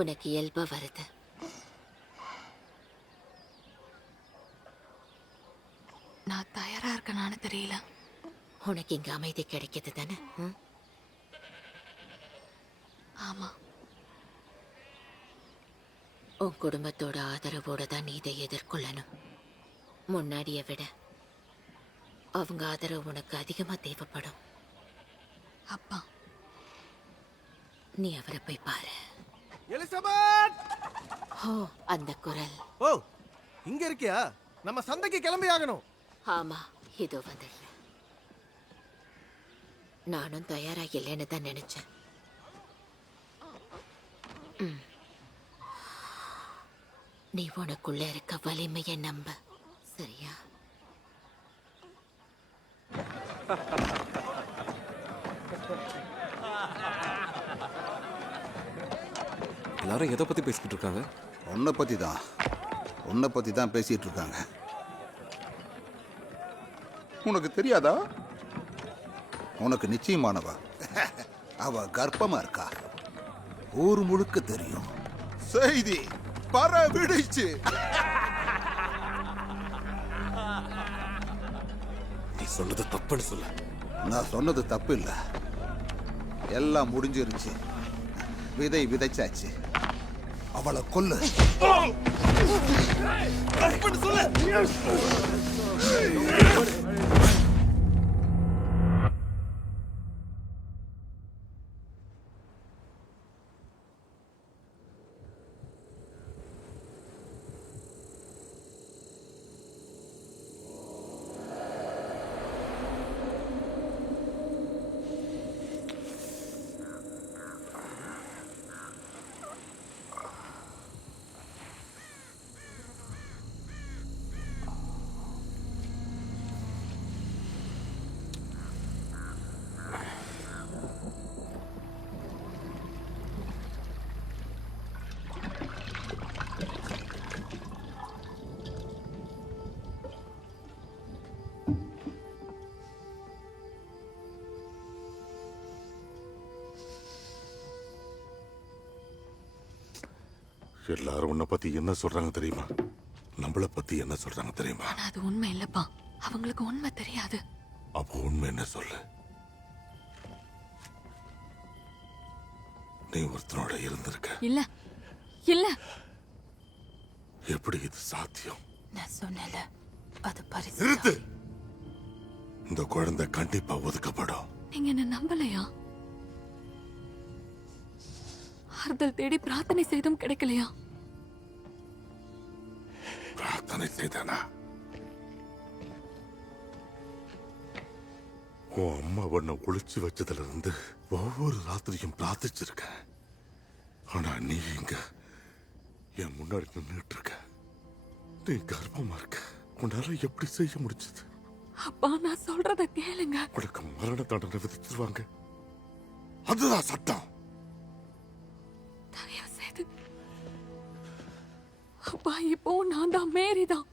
உனக்கு இயல்பா வருது. நான் தயாரா இருக்கனான்னு தெரியல. உனக்கு இங்க அமைதி கிடைக்குது தானே? ஆமா. உன் குடும்பத்தோட ஆதரவோட தான் நீ இதை எதிர்கொள்ளணும். முன்னாடியை விட அவங்க ஆதரவு உனக்கு அதிகமா தேவைப்படும். அப்பா, நீ அவரை போய் பாரு. எலிசபெத்! ஓ, அந்த குரல். ஓ, இங்க இருக்கியா? நம்ம சந்தைக்கு கிளம்பி ஆகணும். ஆமா, இதோ வந்துடுறேன். நானும் தயாரா இல்லைன்னு தான் நினைச்சேன். நீ உனக்குள்ள இருக்க வலிமையை நம்ப, சரியா? எல்லாரும் எதை பத்தி பேசிக்கிட்டு இருக்காங்க? உன்னை பத்தி தான் பேசிட்டு இருக்காங்க. உனக்கு தெரியாதா? உனக்கு நிச்சயமானவா? அவ கர்ப்பமா இருக்கா. ஊர் முழுக்க தெரியும். செய்தி பரவிடுச்சு. நீ சொன்னது தப்புன்னு சொல்ல. நான் சொன்னது தப்பு இல்ல. எல்லாம் முடிஞ்சிருச்சு. விதை விதைச்சாச்சு. அவளை கொல்லு. எல்லாரும் உன்னை பத்தி என்ன சொல்றாங்க தெரியுமா? நம்மள பத்தி என்ன சொல்றாங்க தெரியுமா? ஆனா அது உண்மை இல்லப்பா. அவங்களுக்கு உண்மை தெரியாது. அப்போ உண்மை என்ன சொல்லு. நீ ஒருத்தனோட இருந்திருக்க. இல்ல இல்ல. எப்படி இது சாத்தியம்? நான் சொன்னல, அது பரிசு. நிறுத்து. இந்த குழந்தை கண்டிப்பா ஒதுக்கப்படும். நீங்க என்ன நம்பலையா? ஆறுதல் தேடி பிரார்த்தனை செய்தும் கிடைக்கலையா? பிரார்த்தனை செய்தானா? உன் அம்மா உன்னை ஒளிச்சு வச்சதுல இருந்து ஒவ்வொரு ராத்திரியும் பிரார்த்திச்சிருக்க. ஆனா நீ இங்க என் முன்னாடி நின்றுட்டு இருக்க. நீ கர்ப்பமா இருக்க. உன்னால எப்படி செய்ய முடிஞ்சது? அப்பா, நான் சொல்றத கேளுங்க. உனக்கு மரண தண்டனை விதிச்சிருவாங்க. அதுதான் சட்டம். தயவு செய்து அப்பா, இப்போ நான் தான் மேரி தான்.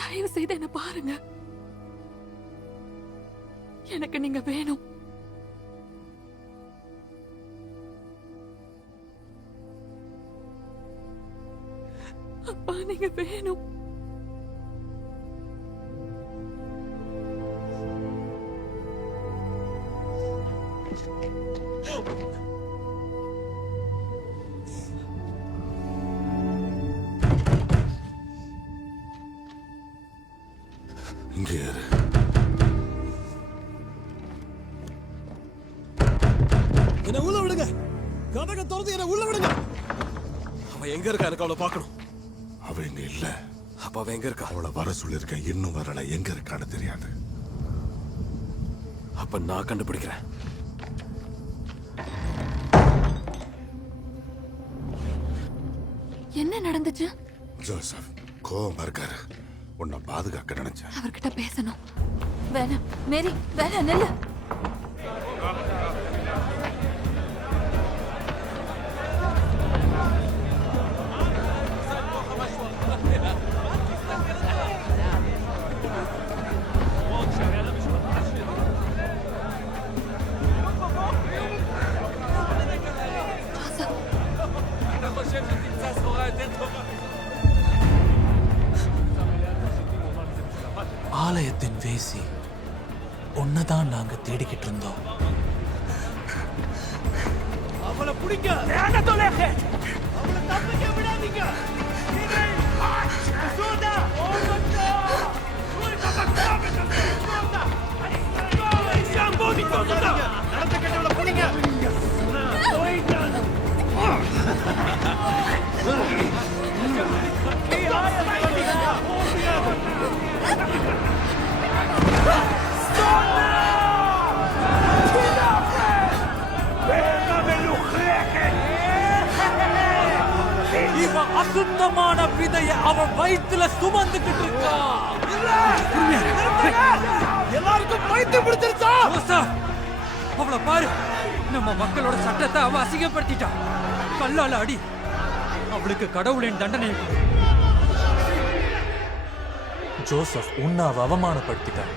தயவு செய்து என்ன பாருங்க. எனக்கு நீங்க வேணும். அப்பா, நீங்க வேணும். இங்கே இரு. என்ன உள்ள விடுங்க. கதக திறந்து என்ன உள்ள விடுங்க. அவன் எங்க இருக்கா? எனக்கு அவளை பார்க்கணும். அவ இங்க இல்ல. அப்ப அவ எங்க இருக்கா? அவளை வர சொல்லிருக்க. இன்னும் வரல. எங்க இருக்கான்னு தெரியாது. அப்ப நான் கண்டுபிடிக்கிறேன். என்ன நடந்துச்சு? ஜோசப் கோவமா இருக்காரு. உன்னை பாதுகாக்க நினைச்சேன். அவர்கிட்ட பேசணும். வேணாம் மேரி, வேணாம், நில்லு. ஆலயத்தின் வேசி, உன்னதான் நாங்க தேடிக்கிட்டு இருந்தோம். அவளை பிடிங்க. அவளை தப்பிக்க விடாதீங்க. இவன் அசுத்தமான விதைய அவன் வயிற்றுல சுமந்துக்கிட்டு இருக்கான். எல்லாருக்கும் பைத்து பிடிச்சிருச்சா? அவளை பாரு, நம்ம மக்களோட சட்டத்தை அவ அசிங்கப்படுத்திட்டான். கல்லால அடி, அவளுக்கு கடவுளின் தண்டனை. ஜோசப் உன்னை அவ அவமானப்படுத்திட்டான்.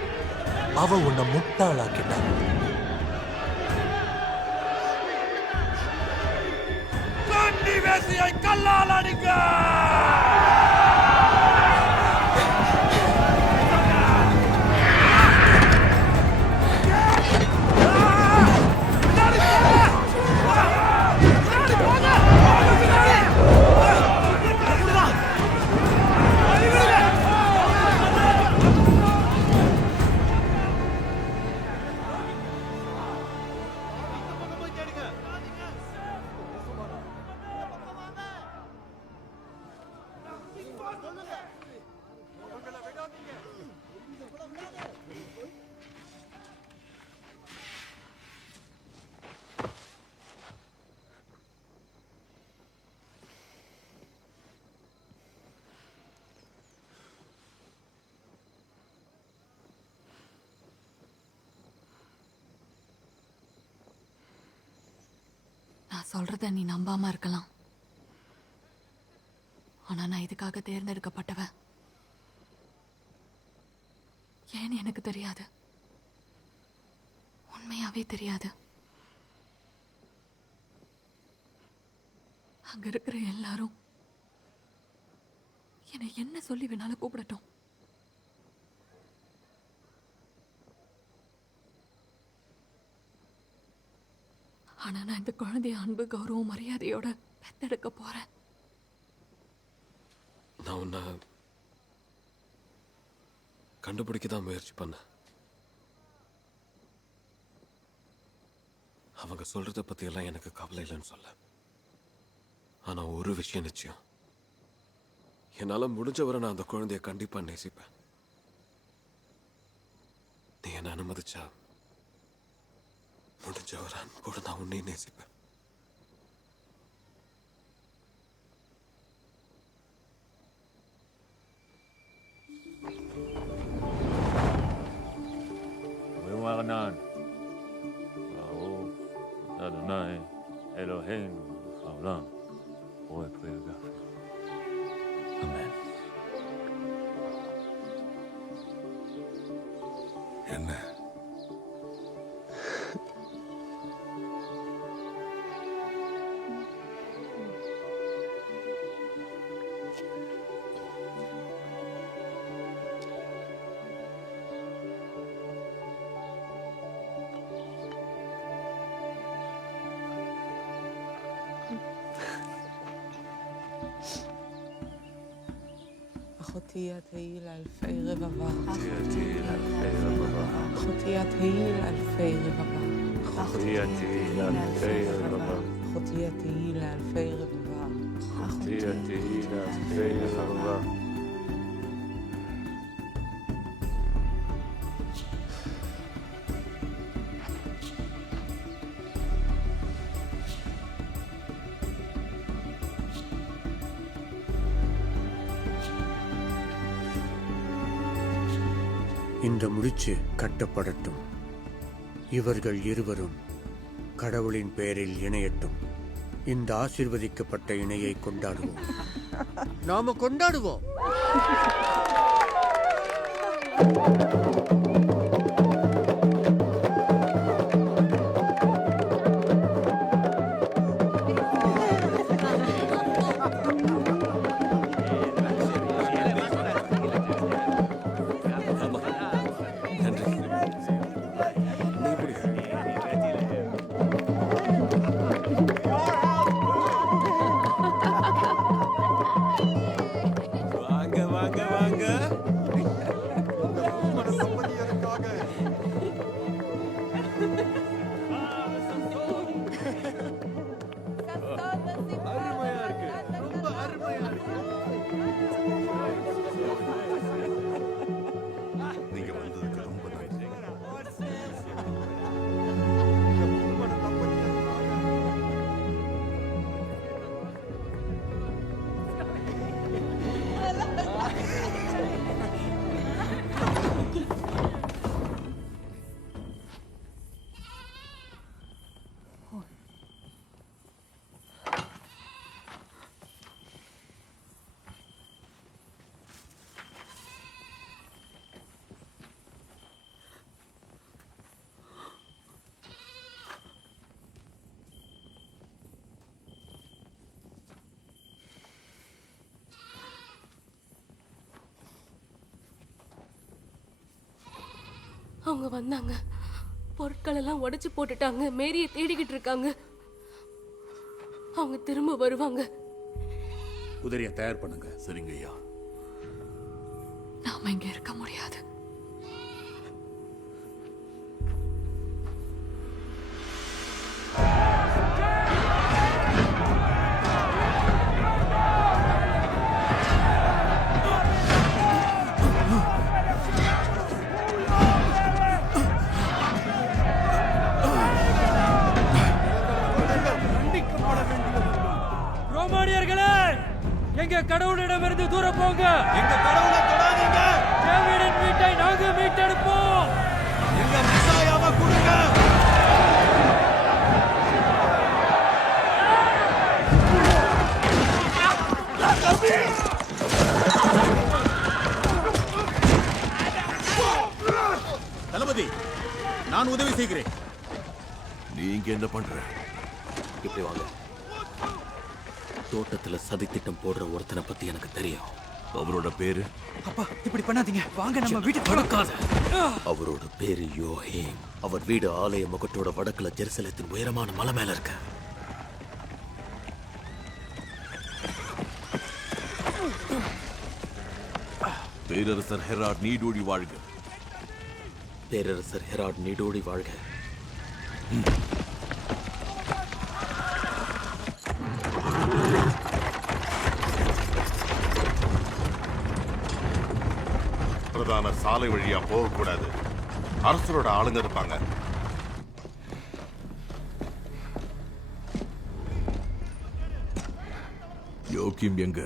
அவ உன்னை முட்டாளாக்கிட்டான். கல்லால் அடிங்க. நான் சொல்றத நீ நம்பாம இருக்கலாம், ஆனா நான் இதுக்காக தேர்ந்தெடுக்கப்பட்டவ. ஏன்னு எனக்கு தெரியாது, உண்மையாவே தெரியாது. அங்க இருக்கிற எல்லாரும் என்னை என்ன சொல்லி வேணாலும் கூப்பிடட்டும். ஆனா நான் இந்த குழந்தைய அன்பு, கௌரவம், மரியாதையோட பெத்தெடுக்க போறேன். நான் உன்னை கண்டுபிடிக்க தான் முயற்சி பண்ணேன். அவங்க சொல்றத பத்தி எல்லாம் எனக்கு கவலை இல்லைன்னு சொல்ல. ஆனா ஒரு விஷயம் நிச்சயம், என்னால முடிஞ்சவரை நான் அந்த குழந்தைய கண்டிப்பா நேசிப்பேன். நீ என்ன அனுமதிச்சா முடிஞ்சவரை அன்போடு நான் உன்னை நேசிப்பேன். ומרנן, ברוך אדוני אלוהינו העולם, רואה פרי הגפן. אמן. என்ன אחותי את תהי לאלפי רבבה. אחותי את תהי לאלפי רבבה. אחותי את תהי לאלפי רבבה. אחותי את תהי לאלפי רבבה. אחותי את תהי לאלפי רבבה. אחותי את תהי לאלפי רבבה. இந்த முடிச்சு கட்டப்படட்டும். இவர்கள் இருவரும் கடவுளின் பெயரில் இணையட்டும். இந்த ஆசீர்வதிக்கப்பட்ட இணையை கொண்டாடுவோம். நாம கொண்டாடுவோம். வாங்க வாங்க வாங்க. அவங்க வந்தாங்க, பொருட்கள் எல்லாம் உடைச்சு போட்டுட்டாங்க. மேரியை தேடிக்கிட்டு இருக்காங்க. அவங்க திரும்ப வருவாங்க. குதிரையை தயார் பண்ணுங்க. சரிங்க ஐயா. நாம இங்க இருக்க முடியாது. ரோமானியர்களே, எங்க கடவுளிடமிருந்து தூரம் போங்க. எங்க கடவுளை தொடாதீங்க. டேவிடின் வீட்டை நாங்க மீட்டெடுப்போம். எங்க மெசாயாவை கொடுங்க. தளபதி, நான் உதவி செய்கிறேன். நீங்க என்ன பண்ற? இப்படி வாங்க. தோட்டத்துல சதித்திட்டம் போடுற ஒருத்தனை பத்தி எனக்கு தெரியும். அவரோட பேரு? அப்பா, இப்படி பண்ணாதீங்க. வாங்க நம்ம வீட்டுக்கு போகாத. அவரோட பேரு யோஹேம். அவர் வீடு ஆலய முகட்டோட வடக்குல ஜெருசலேத்தின் உயரமான மலை மேல இருக்க. பேரரசர் ஹெராட் நீடோடி வாழ்க. பேரரசர் ஹெராட் நீடோடி வாழ்க. பிரதான சாலை வழியா போகக்கூடாது. அரசரோட ஆளுங்க இருப்பாங்க. யோகிம் எங்க?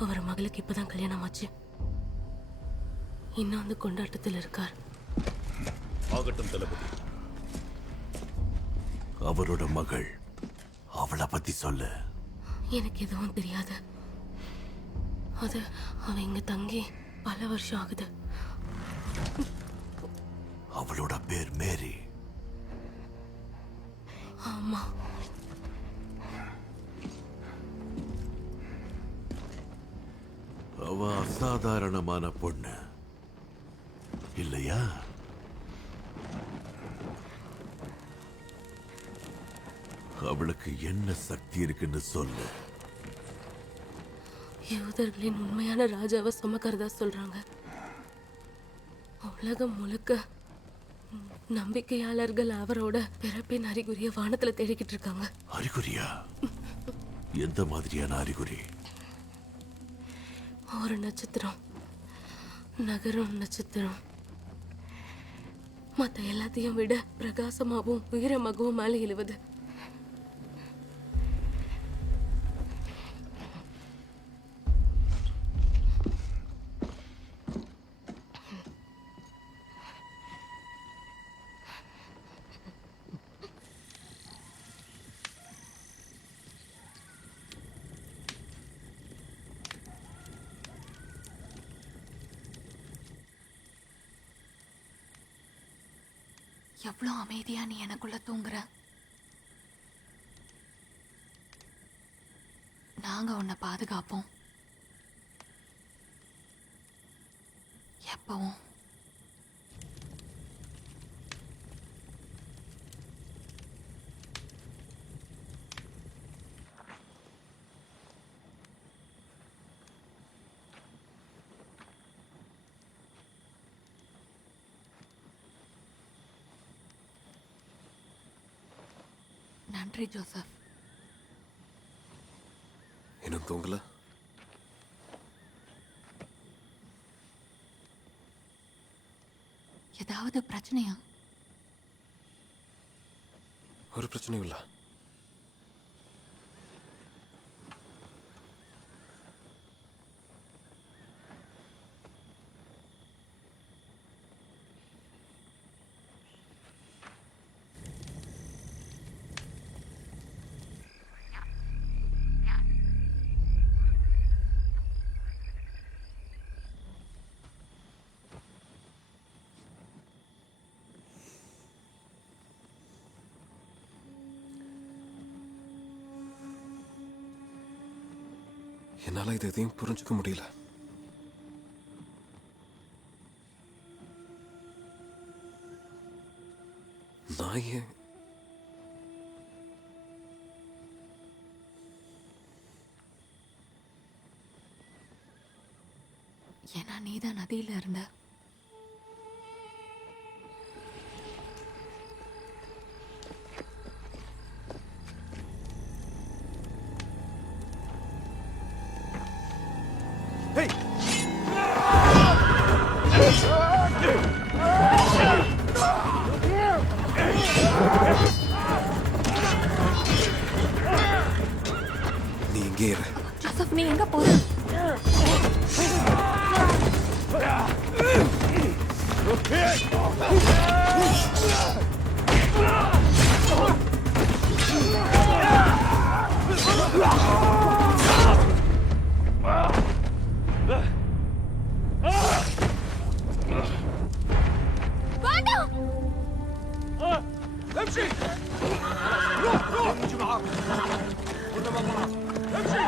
அவர் மகளுக்கு இப்பதான் கல்யாணம் ஆச்சு. இன்னும் அந்த கொண்டாட்டத்தில் இருக்கார். ஆகட்டும் தளபதி. அவரோட மகள், அவளை பத்தி சொல்லு. எனக்கு எதுவும் தெரியாது. அது அவ இங்க தங்கி பல வருஷம் ஆகுது. அவளோட பேர் மேரி. ஆமா. அவ அசாதாரணமான பொண்ணு இல்லையா? அவளுக்கு என்ன சக்தி இருக்குன்னு சொல்லு. யூதர்களின் உண்மையான ராஜாவை சுமக்கிறதா சொல்றாங்க. உலகம் முழுக்க நம்பிக்கையாளர்கள் அவரோட பிறப்பின் அறிகுறிய வானத்துல தேடிக்கிட்டு இருக்காங்க. அறிகுறியா? எந்த மாதிரியான அறிகுறி? ஒரு நட்சத்திரம், நகரும் நட்சத்திரம், மத்த எல்லாத்தையும் விட பிரகாசமாகவும் உயரமாகவும் மேலே எழுவது. எவ்வளவு அமைதியா நீ எனக்குள்ள தூங்குற. நாங்க உன்னை பாதுகாப்போம் எப்பவும். நன்றி ஜோசப். இன்னும் தூங்கல? ஏதாவது பிரச்சனையா? ஒரு பிரச்சனையும் இல்லை. என்னால இது எதையும் புரிஞ்சுக்க முடியல. நான் ஏன் ஏன்னா நீதான் நதியில இருந்த. நீ இங்கே இரு. ஜோசப், நீ எங்க போற? امشي روح روح امشي معاك قلنا مع بعض امشي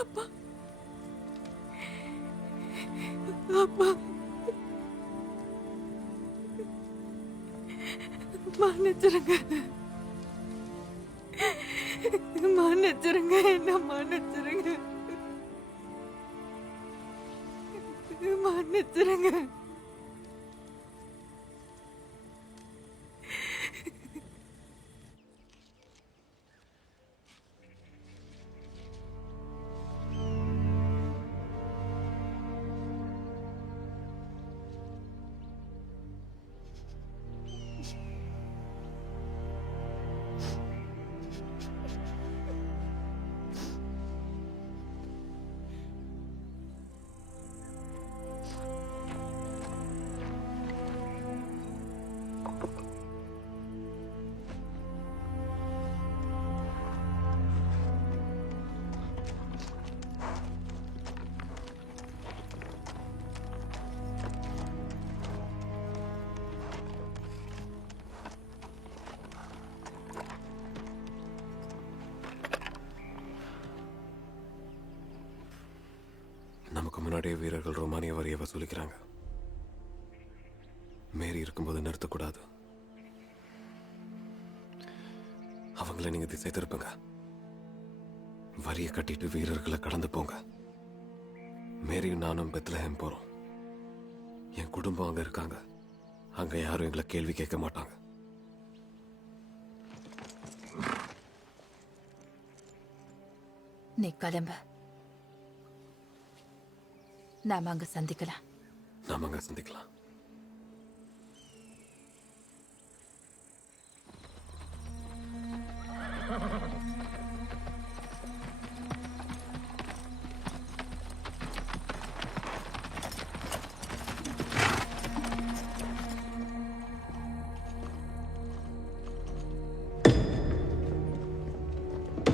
அப்பா, அப்பா, மன்னிச்சிருங்க, மன்னிச்சிருங்க, என்ன மன்னிச்சிருங்க, மன்னிச்சிருங்க. நமக்கு முன்னாடியே வீரர்கள் ரோமானிய வரியை வசூலிக்கிறாங்க. மேரி இருக்கும்போது நிறுத்தக்கூடாது. அவங்கள நீங்க திசை திருப்புங்க. வரியை கட்டிட்டு வீரர்களை கடந்து போங்க. மேரியும் நானும் பெத்லஹேம் போறோம். என் குடும்பம் அங்க இருக்காங்க. அங்க யாரும் எங்களை கேள்வி கேட்க மாட்டாங்க. நீ கிளம்ப. நாம அங்க சந்திக்கலாம். நாம அங்க சந்திக்கலாம்.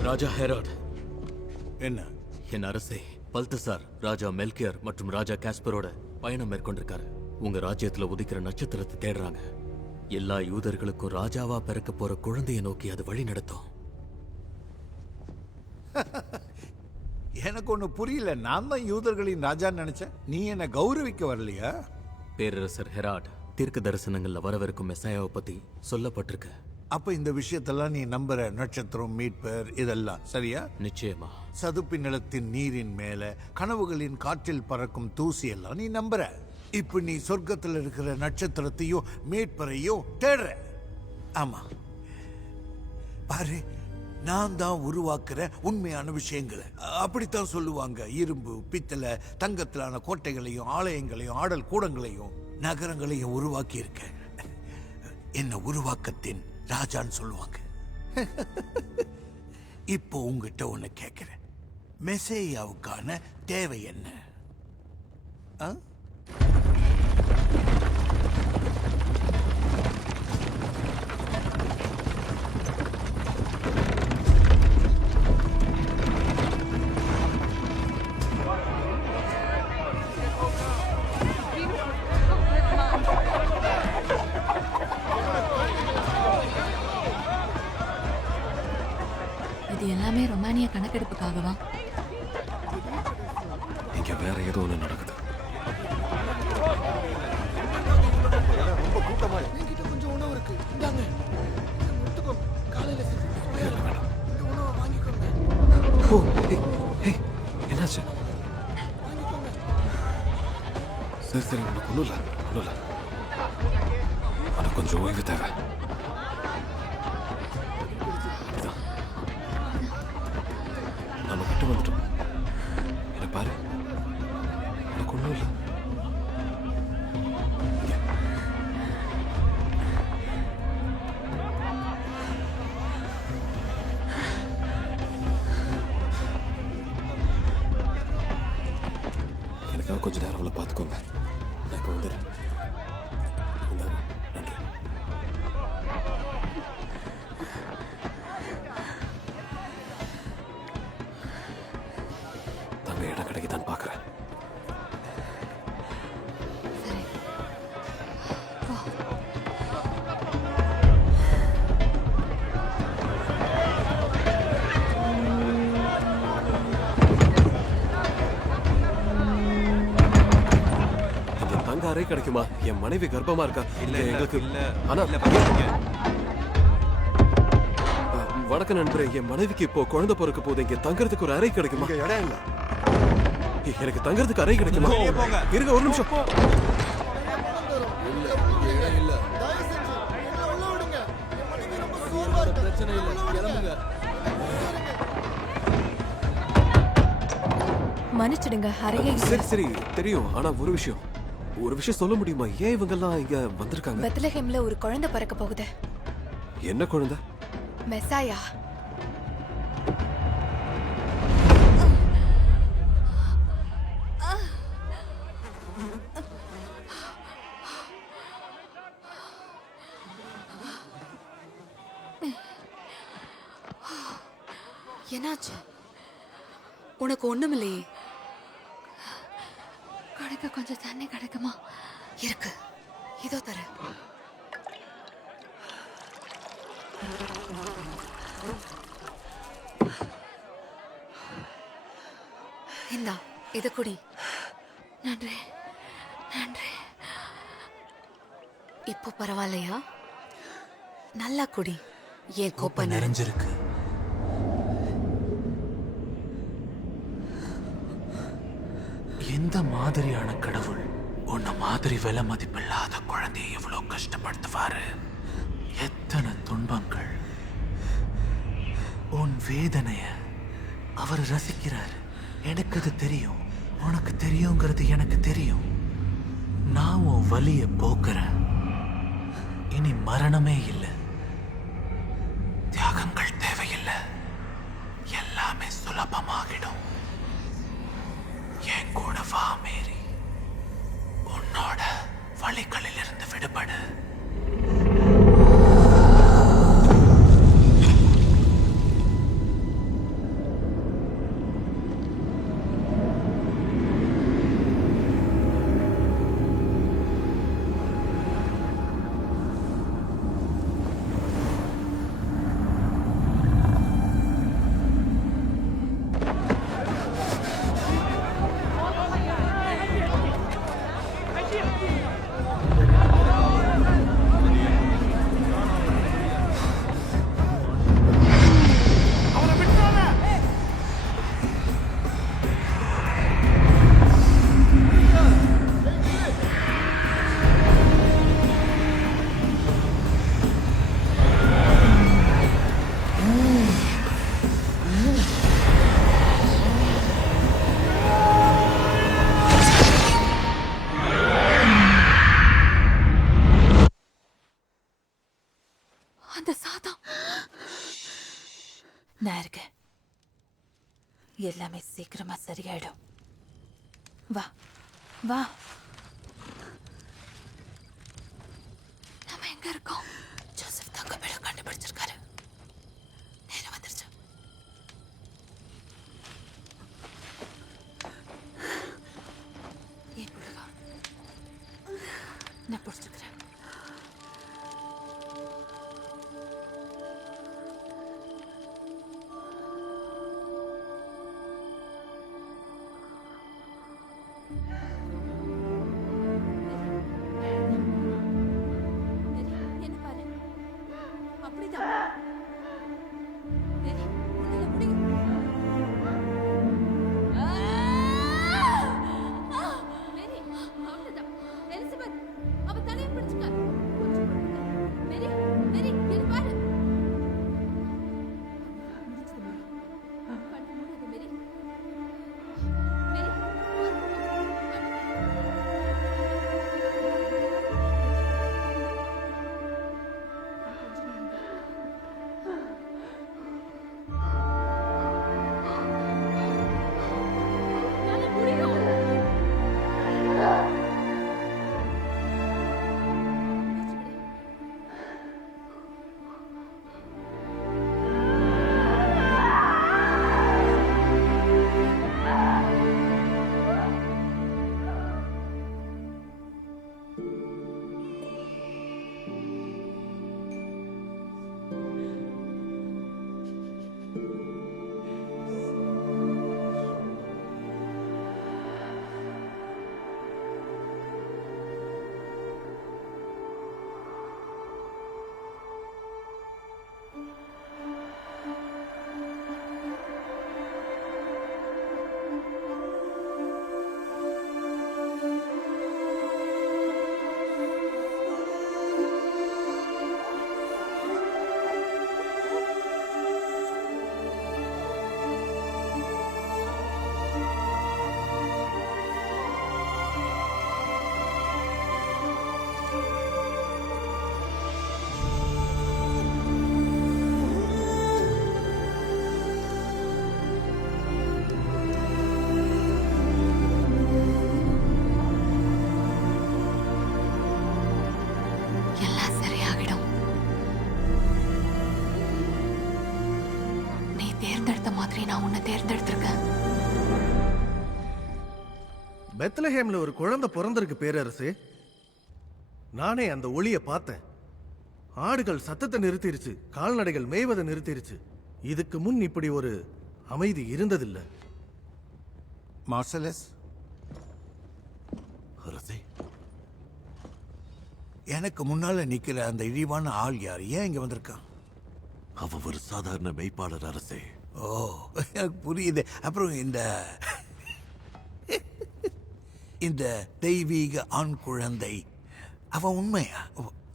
ராஜா ஹெராட். என்ன? என் அரசே பல்தசார் ராஜா மெல்கியர் மற்றும் ராஜா காஸ்பரோட பயணம் மேற்கொண்டிருக்காரு. உங்க ராஜ்யத்துல உதிக்கிற நட்சத்திரத்தை தேடுறாங்க. எல்லா யூதர்களுக்கும் ராஜாவா பிறக்க போற குழந்தையை நோக்கி அது வழி நடத்தும். எனக்கு ஒண்ணு புரியல. நான் தான் யூதர்களின் ராஜான்னு நினைச்சேன். நீ என்ன கௌரவிக்க வரலையா? பேரரசர் ஹெராட் தீர்க்க தரிசனங்கள்ல வரவிருக்கும் மெசாயாவை பத்தி சொல்லப்பட்டிருக்கு. அப்ப இந்த விஷயத்தெல்லாம் நீ நம்புற? நட்சத்திரம், மீட்பர், இதெல்லாம் சரியா? நிச்சயமா. சதுப்பு நிலத்தின் நீரின் மேல கனவுகளின் காற்றில் பறக்கும் தூசி எல்லாம் நீ நம்புற. இப்ப நீ சொர்க்கத்தில் இருக்கிற நட்சத்திரத்தையும் மீட்பரையும் தேடுற. ஆமா பாரு, நான் தான் உருவாக்குற உண்மையான விஷயங்களை. அப்படித்தான் சொல்லுவாங்க. இரும்பு, பித்தளை, தங்கத்திலான கோட்டைகளையும் ஆலயங்களையும் ஆடல் கூடங்களையும் நகரங்களையும் உருவாக்கி இருக்க. என்ன உருவாக்கத்தின் ராஜான்னு சொல்லுவாங்க. இப்போ உங்ககிட்ட ஒண்ணு கேட்கிறேன். மெசேயாவுக்கான தேவை என்ன? ஏதோ ஒன்று நடக்குது. ரொம்ப கூட்டமா என்கிட்ட கொஞ்சம் உணவு இருக்கு. இந்தாங்க. எடுத்துக்கோ. காலையில வேண்டாம். இந்த உணவை வாங்கிக்கோங்க. ஓ, என்னாச்சு? சரி சரி, உனக்கு ஒன்றும் இல்லை. உனக்கு கொஞ்சம் ஓய்வு தேவை. அப்படிதான். நம்ம கிட்ட வந்துட்டோம். என்ன பாரு, உனக்கு ஒன்றும் இல்லை. எனக்காக கொஞ்ச நேரம் அவளை பார்த்துக்கோங்க. நான் இப்போ வந்துடுறேன். நன்றி. தங்க இடம் கிடைக்குதான்னு பார்க்குறேன். தங்க அறை கிடைக்குமா? என் மனைவி கர்ப்பமா இருக்கா? இல்ல எங்களுக்கு ஆனா வணக்கம் நண்பரே, என் மனைவிக்கு இப்போ குழந்தை பிறக்க போகுது. இங்க தங்கறதுக்கு ஒரு அறை கிடைக்குமா? இடம் இல்ல. எனக்கு தங்கறதுக்கு அறை கிடைக்குமா? இருங்க ஒரு நிமிஷம். இல்ல, இங்க இடம் இல்ல. தயவு செஞ்சு எங்களை உள்ள விடுங்க. என் மனைவி ரொம்ப சோர்வா இருக்கு. பிரச்சனை இல்ல, கிளம்புங்க. மன்னிச்சிடுங்க, அறையே சரி சரி தெரியும். ஆனா ஒரு விஷயம் சொல்ல முடியுமா? ஏன் இவங்கெல்லாம் இங்க வந்திருக்காங்க? பெத்லஹேம்ல ஒரு குழந்தை பிறக்க போகுது. என்ன குழந்தை? மெசாயா. என்னாச்சு? உனக்கு ஒண்ணுமில்லையே. கடைக்கு கொஞ்சம் தண்ணி கிடைக்குமா? இருக்கு, இதோ தர. இந்தா, இத குடி. நன்றி. இப்போ பரவாயில்லையா? நல்லா குடி. ஏன் கோப்பை நிறைஞ்சிருக்கு? எந்த மாதிரியான கடவுள் உன்ன மாதிரி விலை மதிப்பில்லாத குழந்தையை எவ்வளவு கஷ்டப்படுத்துவாரு? எத்தனை துன்பங்கள். உன் வேதனைய அவர் ரசிக்கிறார். எனக்கு அது தெரியும். உனக்கு தெரியுங்கிறது எனக்கு தெரியும். நான் உன் வலிய போக்குறேன். இனி மரணமே இல்லை, தியாகங்கள் தேவையில்லை, எல்லாமே சுலபமாகிடும். என் கூட வா மேரி, உன்னோட வலிகளில் இருந்து விடுபடு. நான் இருக்கேன். எல்லாமே சீக்கிரமா சரியாயிடும். வா வா. நம்ம எங்க இருக்கோம்? ஜோசப் தங்க மேல கண்டுபிடிச்சிருக்காரு. நேரம் வந்துருச்சு. ஏன் புழுகா? நான் பிடிச்சிருக்கிறேன். என்ன பாரு, அப்படிதான். மேரி, உன்னால முடியும். மேரி, அவ்வளவுதான். எலிசபெத், அவ தலையை பிடிச்சுக்க. கொஞ்சம் பொறுத்துக்க. மேரி, மேரி, இங்க பாரு. முடிச்சது மேரி. கண்ணு மூடாத மேரி. மேரி, உன்னால முடியும். எல்லாம் சரியாகிடும். நீ தேர்ந்தெடுத்த மாதிரி நான் உன்னை தேர்ந்தெடுத்திருக்கேன். பெத்லஹேம்ல ஒரு குழந்தை பிறந்திருக்கு பேரரசு. நானே அந்த ஒளிய பார்த்தேன். ஆடுகள் சத்தத்தை நிறுத்திருச்சு, கால்நடைகள் மேய்வதை நிறுத்திருச்சு. இதுக்கு முன் இப்படி ஒரு அமைதி இருந்ததில்லை. மார்சலஸ், அரசே, எனக்கு முன்னால நிக்கிற அந்த இழிவான ஆள் யார்? ஏன் இங்க வந்திருக்கான்? அவ ஒரு சாதாரண மெய்ப்பாளர் அரசே. ஓ, எனக்கு புரியுது. அப்புறம் இந்த தெய்வீக ஆண் குழந்தை, அவன் உண்மையா?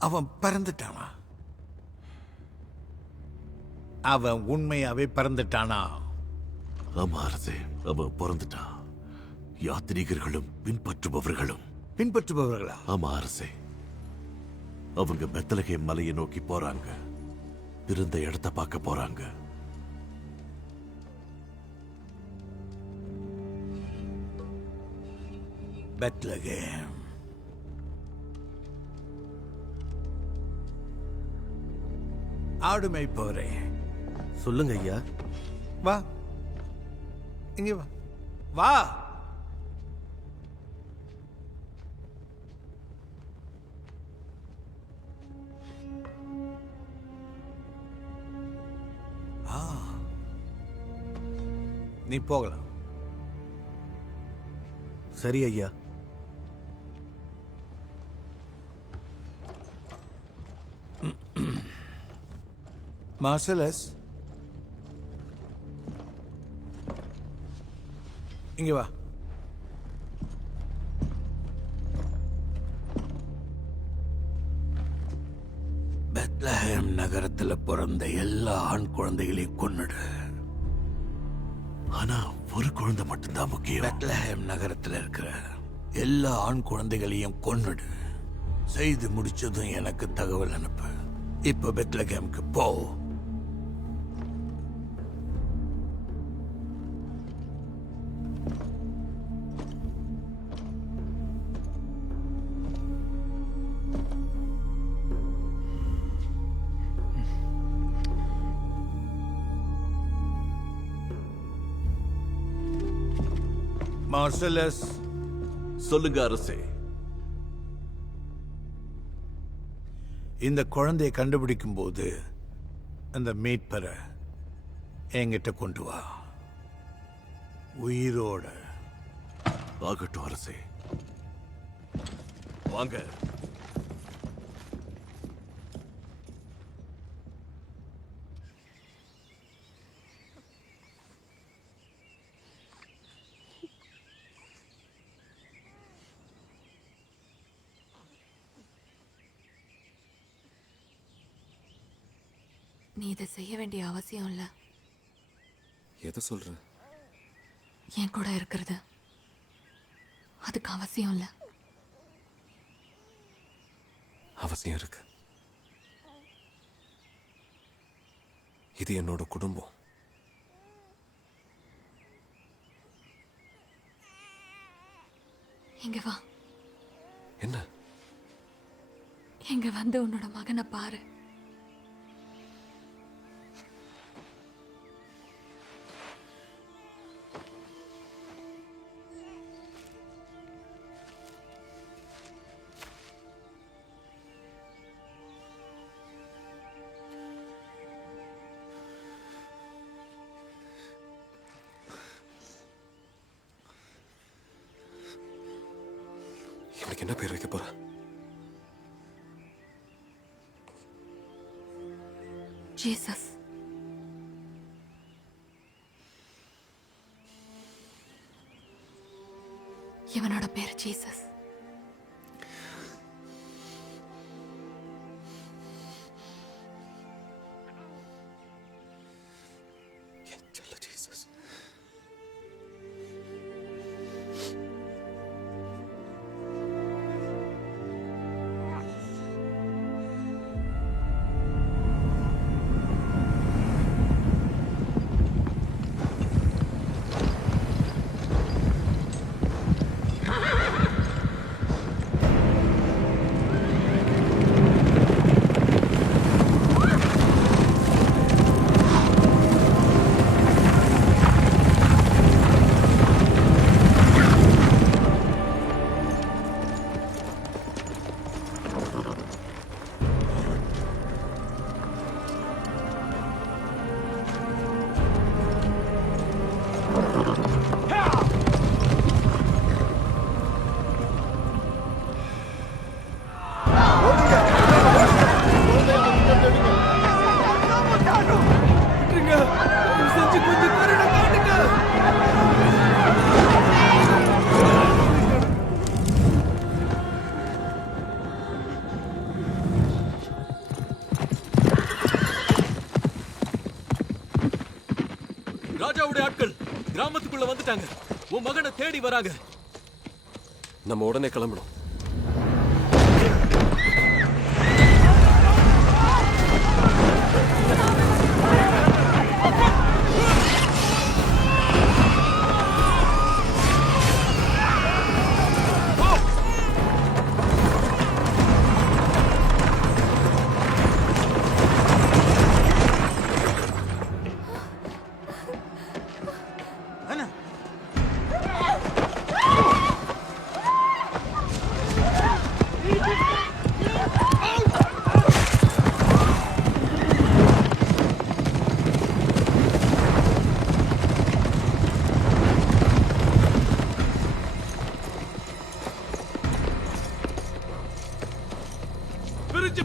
அவன் பிறந்துட்டானா? அவன் உண்மையாவே பிறந்துட்டானா? ஆமா அரசே, அவன் பிறந்துட்டான். யாத்ரீகர்களும் பின்பற்றுபவர்களும். பின்பற்றுபவர்களா? ஆமா அரசே, அவங்க பெத்லகேம் மலையை நோக்கி போறாங்க. பிறந்த இடத்தை பார்க்க போறாங்க. பெத்லகேம். ஆடு மேய்ப்பவரே, சொல்லுங்க ஐயா. வா, இங்க வா. வா. நீ போகலாம். சரி ஐயா. மார்சலஸ், இங்க வா. பெத்லஹேம் நகரத்துல பிறந்த எல்லா ஆண் குழந்தைகளையும் கொன்னுடு. ஆனா ஒரு குழந்தை மட்டும்தான் முக்கியம். பெத்லஹேம் நகரத்துல இருக்கிற எல்லா ஆண் குழந்தைகளையும் கொன்னுடு. செய்து முடிச்சதும் எனக்கு தகவல் அனுப்பு. இப்ப பெத்லஹேமுக்கு போ. மார்சலஸ், சொல்லுங்க அரசே. இந்த குழந்தையை கண்டுபிடிக்கும் போது அந்த மீட்பரை என்கிட்ட கொண்டு வா, உயிரோட. ஆகட்டும் அரசே. வாங்க. நீ இதை செய்ய வேண்டிய அவசியம் இல்ல. எதை சொல்ற? என் கூட இருக்கிறது அதுக்கு அவசியம் இல்ல. அவசியம் இருக்கு. இது என்னோட குடும்பம். இங்க வா. என்ன? இங்க வந்து உன்னோட மகனை பாரு. இவனுக்கு என்ன பேர் வைக்க போற? ஜீசஸ். இவனோட பேர் ஜீசஸ். ராஜாவுடைய ஆட்கள் கிராமத்துக்குள்ள வந்துட்டாங்க. உன் மகனை தேடி வராங்க. நம்ம உடனே கிளம்பணும்.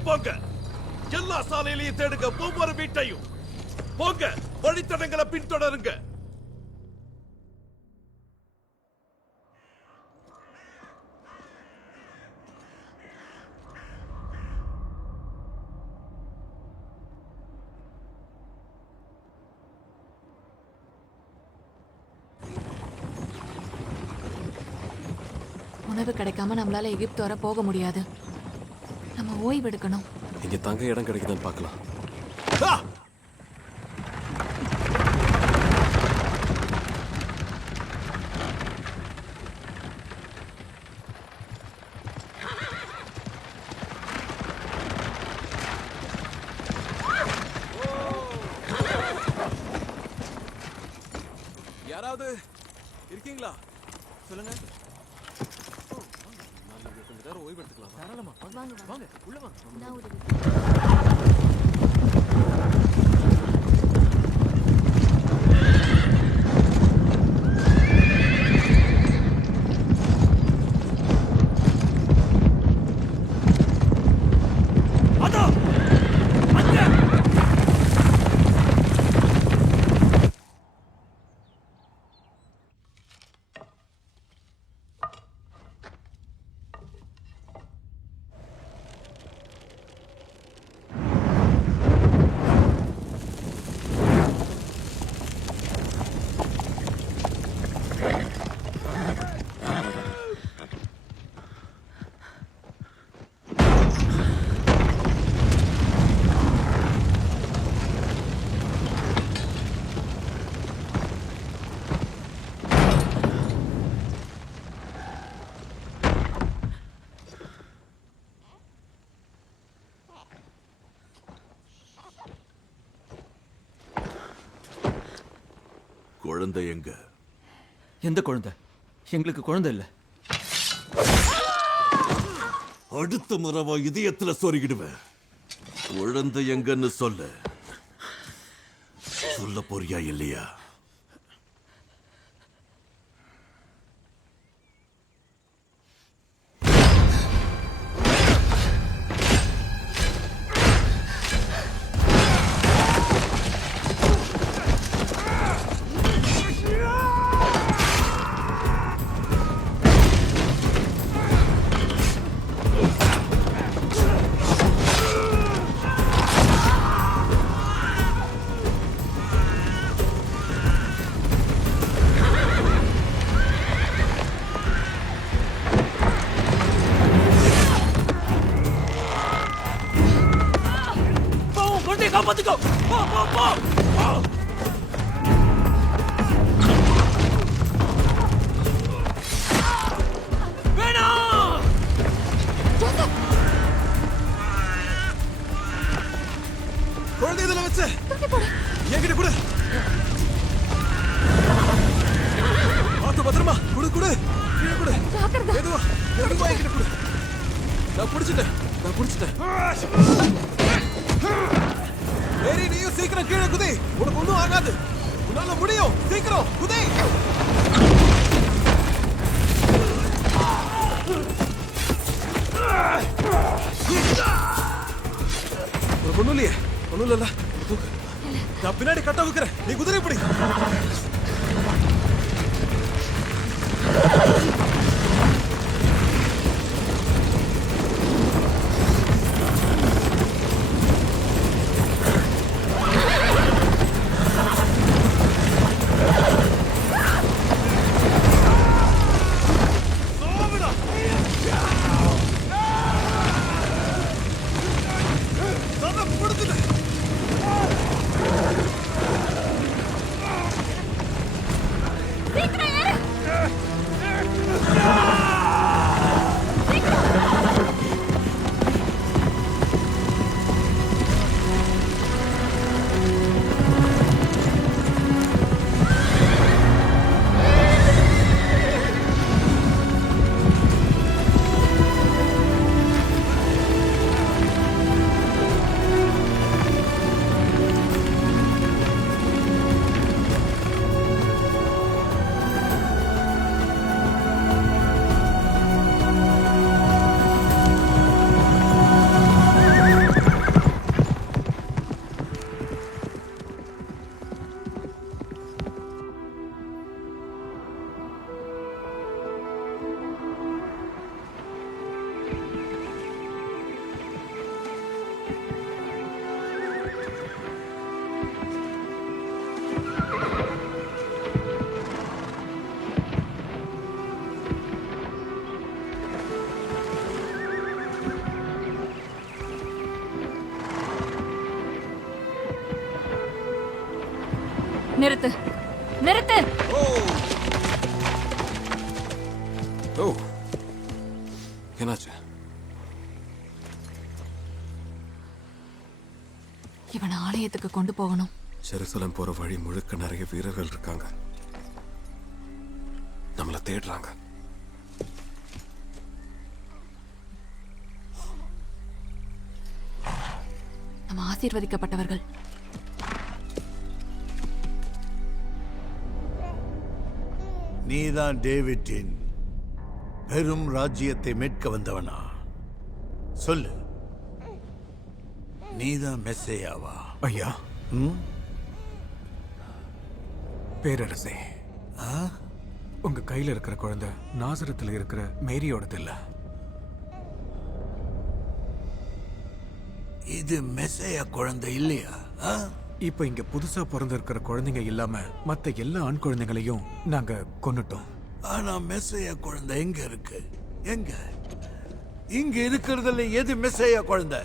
போங்க. எல்லா சாலையிலையும் தேடுங்க. ஒவ்வொரு வீட்டையும் போங்க. வழித்தடங்களை பின்தொடருங்க. உணவு கிடைக்காம நம்மளால எகிப்து வர போக முடியாது. நம்ம ஓய்வெடுக்கணும். இங்க தங்க இடம் கிடைக்குதான்னு பார்க்கலாம். யாராவது இருக்கீங்களா? சொல்லுங்க. கொஞ்ச நேரம் ஓய்வு எடுத்துக்கலாம். தாராளமா வாங்க வாங்க உள்ள வாங்க. குழந்தை எங்க? எந்த குழந்தை? எங்களுக்கு குழந்தை இல்ல. அடுத்த முறவா இதயத்துல சொருகிடுவேன். குழந்தை எங்கன்னு சொல்ல போறியா இல்லையா? காப்பாத்துக்கோ. போ போ போ. வேணாம். குழந்தை இதுல வச்சு என்கிட்ட கொடு. பார்த்து பத்திரமா கொடு கொடு. கீழே கொடு. மெதுவா மெதுவா என்கிட்ட கொடு. நான் பிடிச்சிட்டேன். மேரி, நீயும் சீக்கிரம் கீழே குதி. உனக்கு ஒன்றும் ஆகாது. உன்னால முடியும். சீக்கிரம் குதி. உனக்கு ஒன்றும் இல்லையே? ஒன்றும் இல்லைல்ல? நான் பின்னாடி கட்ட வைக்கிறேன். நீ குதிரை பிடி. நிறுத்து. நிறுத்து. ஓ, என்னாச்சு? இவனை ஆலயத்துக்கு கொண்டு போகணும். ஜெருசலம் போற வழி முழுக்க நிறைய வீரர்கள் இருக்காங்க. நம்மள தேடுறாங்க. நம்ம ஆசீர்வதிக்கப்பட்டவர்கள். நீதான் டேவிட்டின் பெரும் ராஜ்யத்தை மீட்க வந்தவனா? சொல்லு, நீதான் மெஸ்ஸையாவா? ஐயா, பேரரசே, உங்க கையில இருக்கிற குழந்தை நாசரத்துல இருக்கிற மேரியோடது இல்ல. இது மெஸ்ஸையா குழந்தை இல்லையா? இப்ப இங்க புதுசா பிறந்திருக்கிற குழந்தைங்க இல்லாம மத்த எல்லா ஆண் குழந்தைங்களையும் நாங்க கொன்னுட்டோம். ஆனா மெஸ்ஸையா குழந்தை எங்க இருக்கு? எங்க? இங்க இருக்கிறதுல எது மெஸ்ஸையா குழந்தை?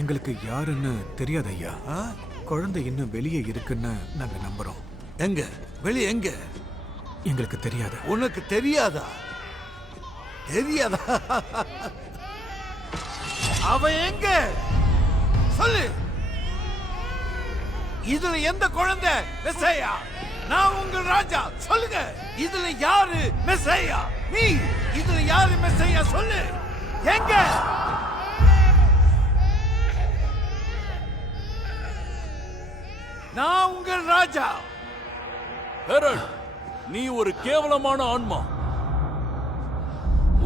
எங்களுக்கு யாருன்னு தெரியாது ஐயா. குழந்தை இன்னும் வெளியே இருக்குன்னு நாங்க நம்புறோம். எங்க? வெளியே எங்க? எங்களுக்கு தெரியாது. உனக்கு தெரியாதா? தெரியாதா? அவ எங்க? சொல்லு. இதுல எந்த குழந்தை மெஸ்ஸையா? நான் உங்கள் ராஜா, சொல்லுங்க. இதுல யாரு மெஸ்ஸையா? நீ இதுல யாரு மெஸ்ஸையா? சொல்லு. எங்க? நான் உங்கள் ராஜா. ஹெரட், நீ ஒரு கேவலமான ஆன்மா.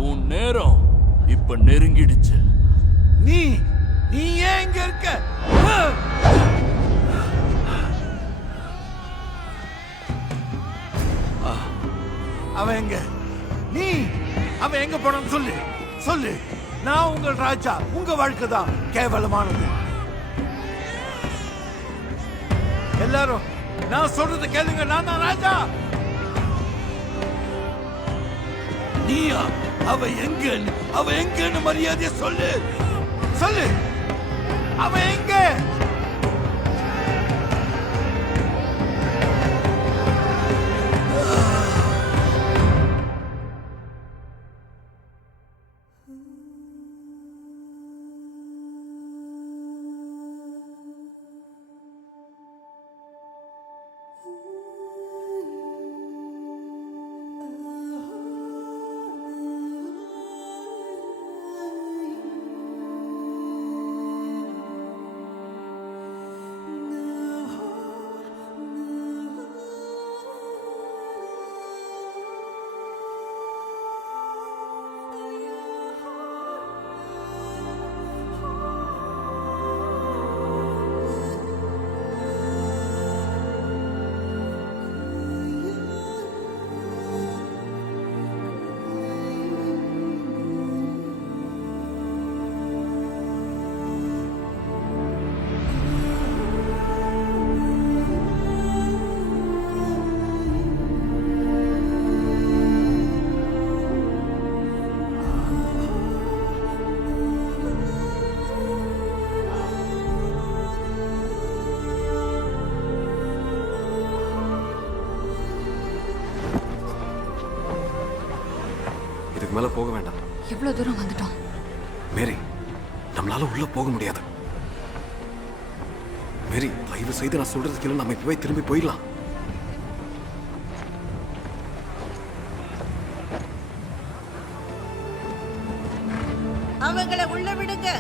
உன் நேரம் இப்ப நெருங்கிடுச்சு. நீ நீ ஏன் இங்க இருக்க? அவன் எங்க? நீ அவன் எங்க போனான்னு சொல்லு. சொல்லு. நான் உங்கள் ராஜா. உங்க வாழ்க்கை தான் கேவலமானது. எல்லாரும் நான் சொல்றத கேளுங்க. நான் தான் ராஜா. நீயா? அவ எங்கன்னு அவ எங்கன்னு மரியாதைய சொல்லு. சொல்லு. அவ எங்க? மேல போக வேண்டாம். எவ்வளவு தூரம் வந்துட்டோம்? மேரி, நம்மளால உள்ள போக முடியாது. மேரி, தயவு செய்து நான் சொல்றதுக்கு இல்லை, நம்ம இப்பவே திரும்பி போயிடலாம். அவங்களை உள்ள விடுங்க.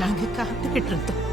நாங்க காத்துக்கிட்டு இருந்தோம்.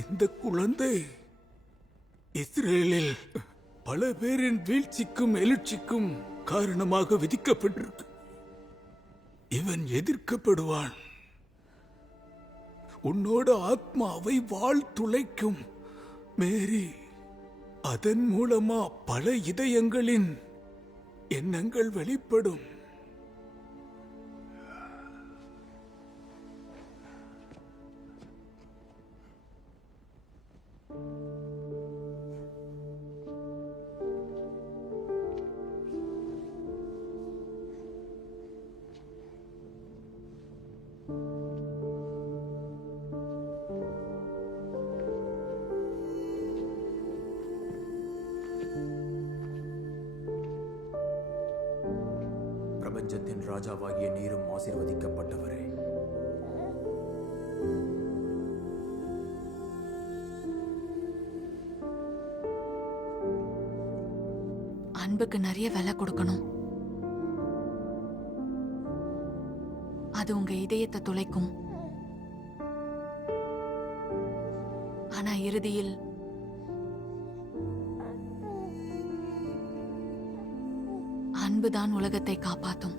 இந்த குழந்தை இஸ்ரேலில் பல பேரின் வீழ்ச்சிக்கும் எழுச்சிக்கும் காரணமாக விதிக்கப்பட்டிருக்கு. இவன் எதிர்க்கப்படுவான். உன்னோட ஆத்மாவை வாழ் துளைக்கும் மேரி. அதன் மூலமா பல இதயங்களின் எண்ணங்கள் வெளிப்படும். பிரபஞ்சத்தின் ராஜாவாகிய நீரும் ஆசீர்வதிக்கப்பட்டவரே. அன்புக்கு நிறைய விலை கொடுக்கணும். அது உங்க இதயத்தை துளைக்கும். ஆனா இறுதியில் அன்புதான் உலகத்தை காப்பாத்தும்.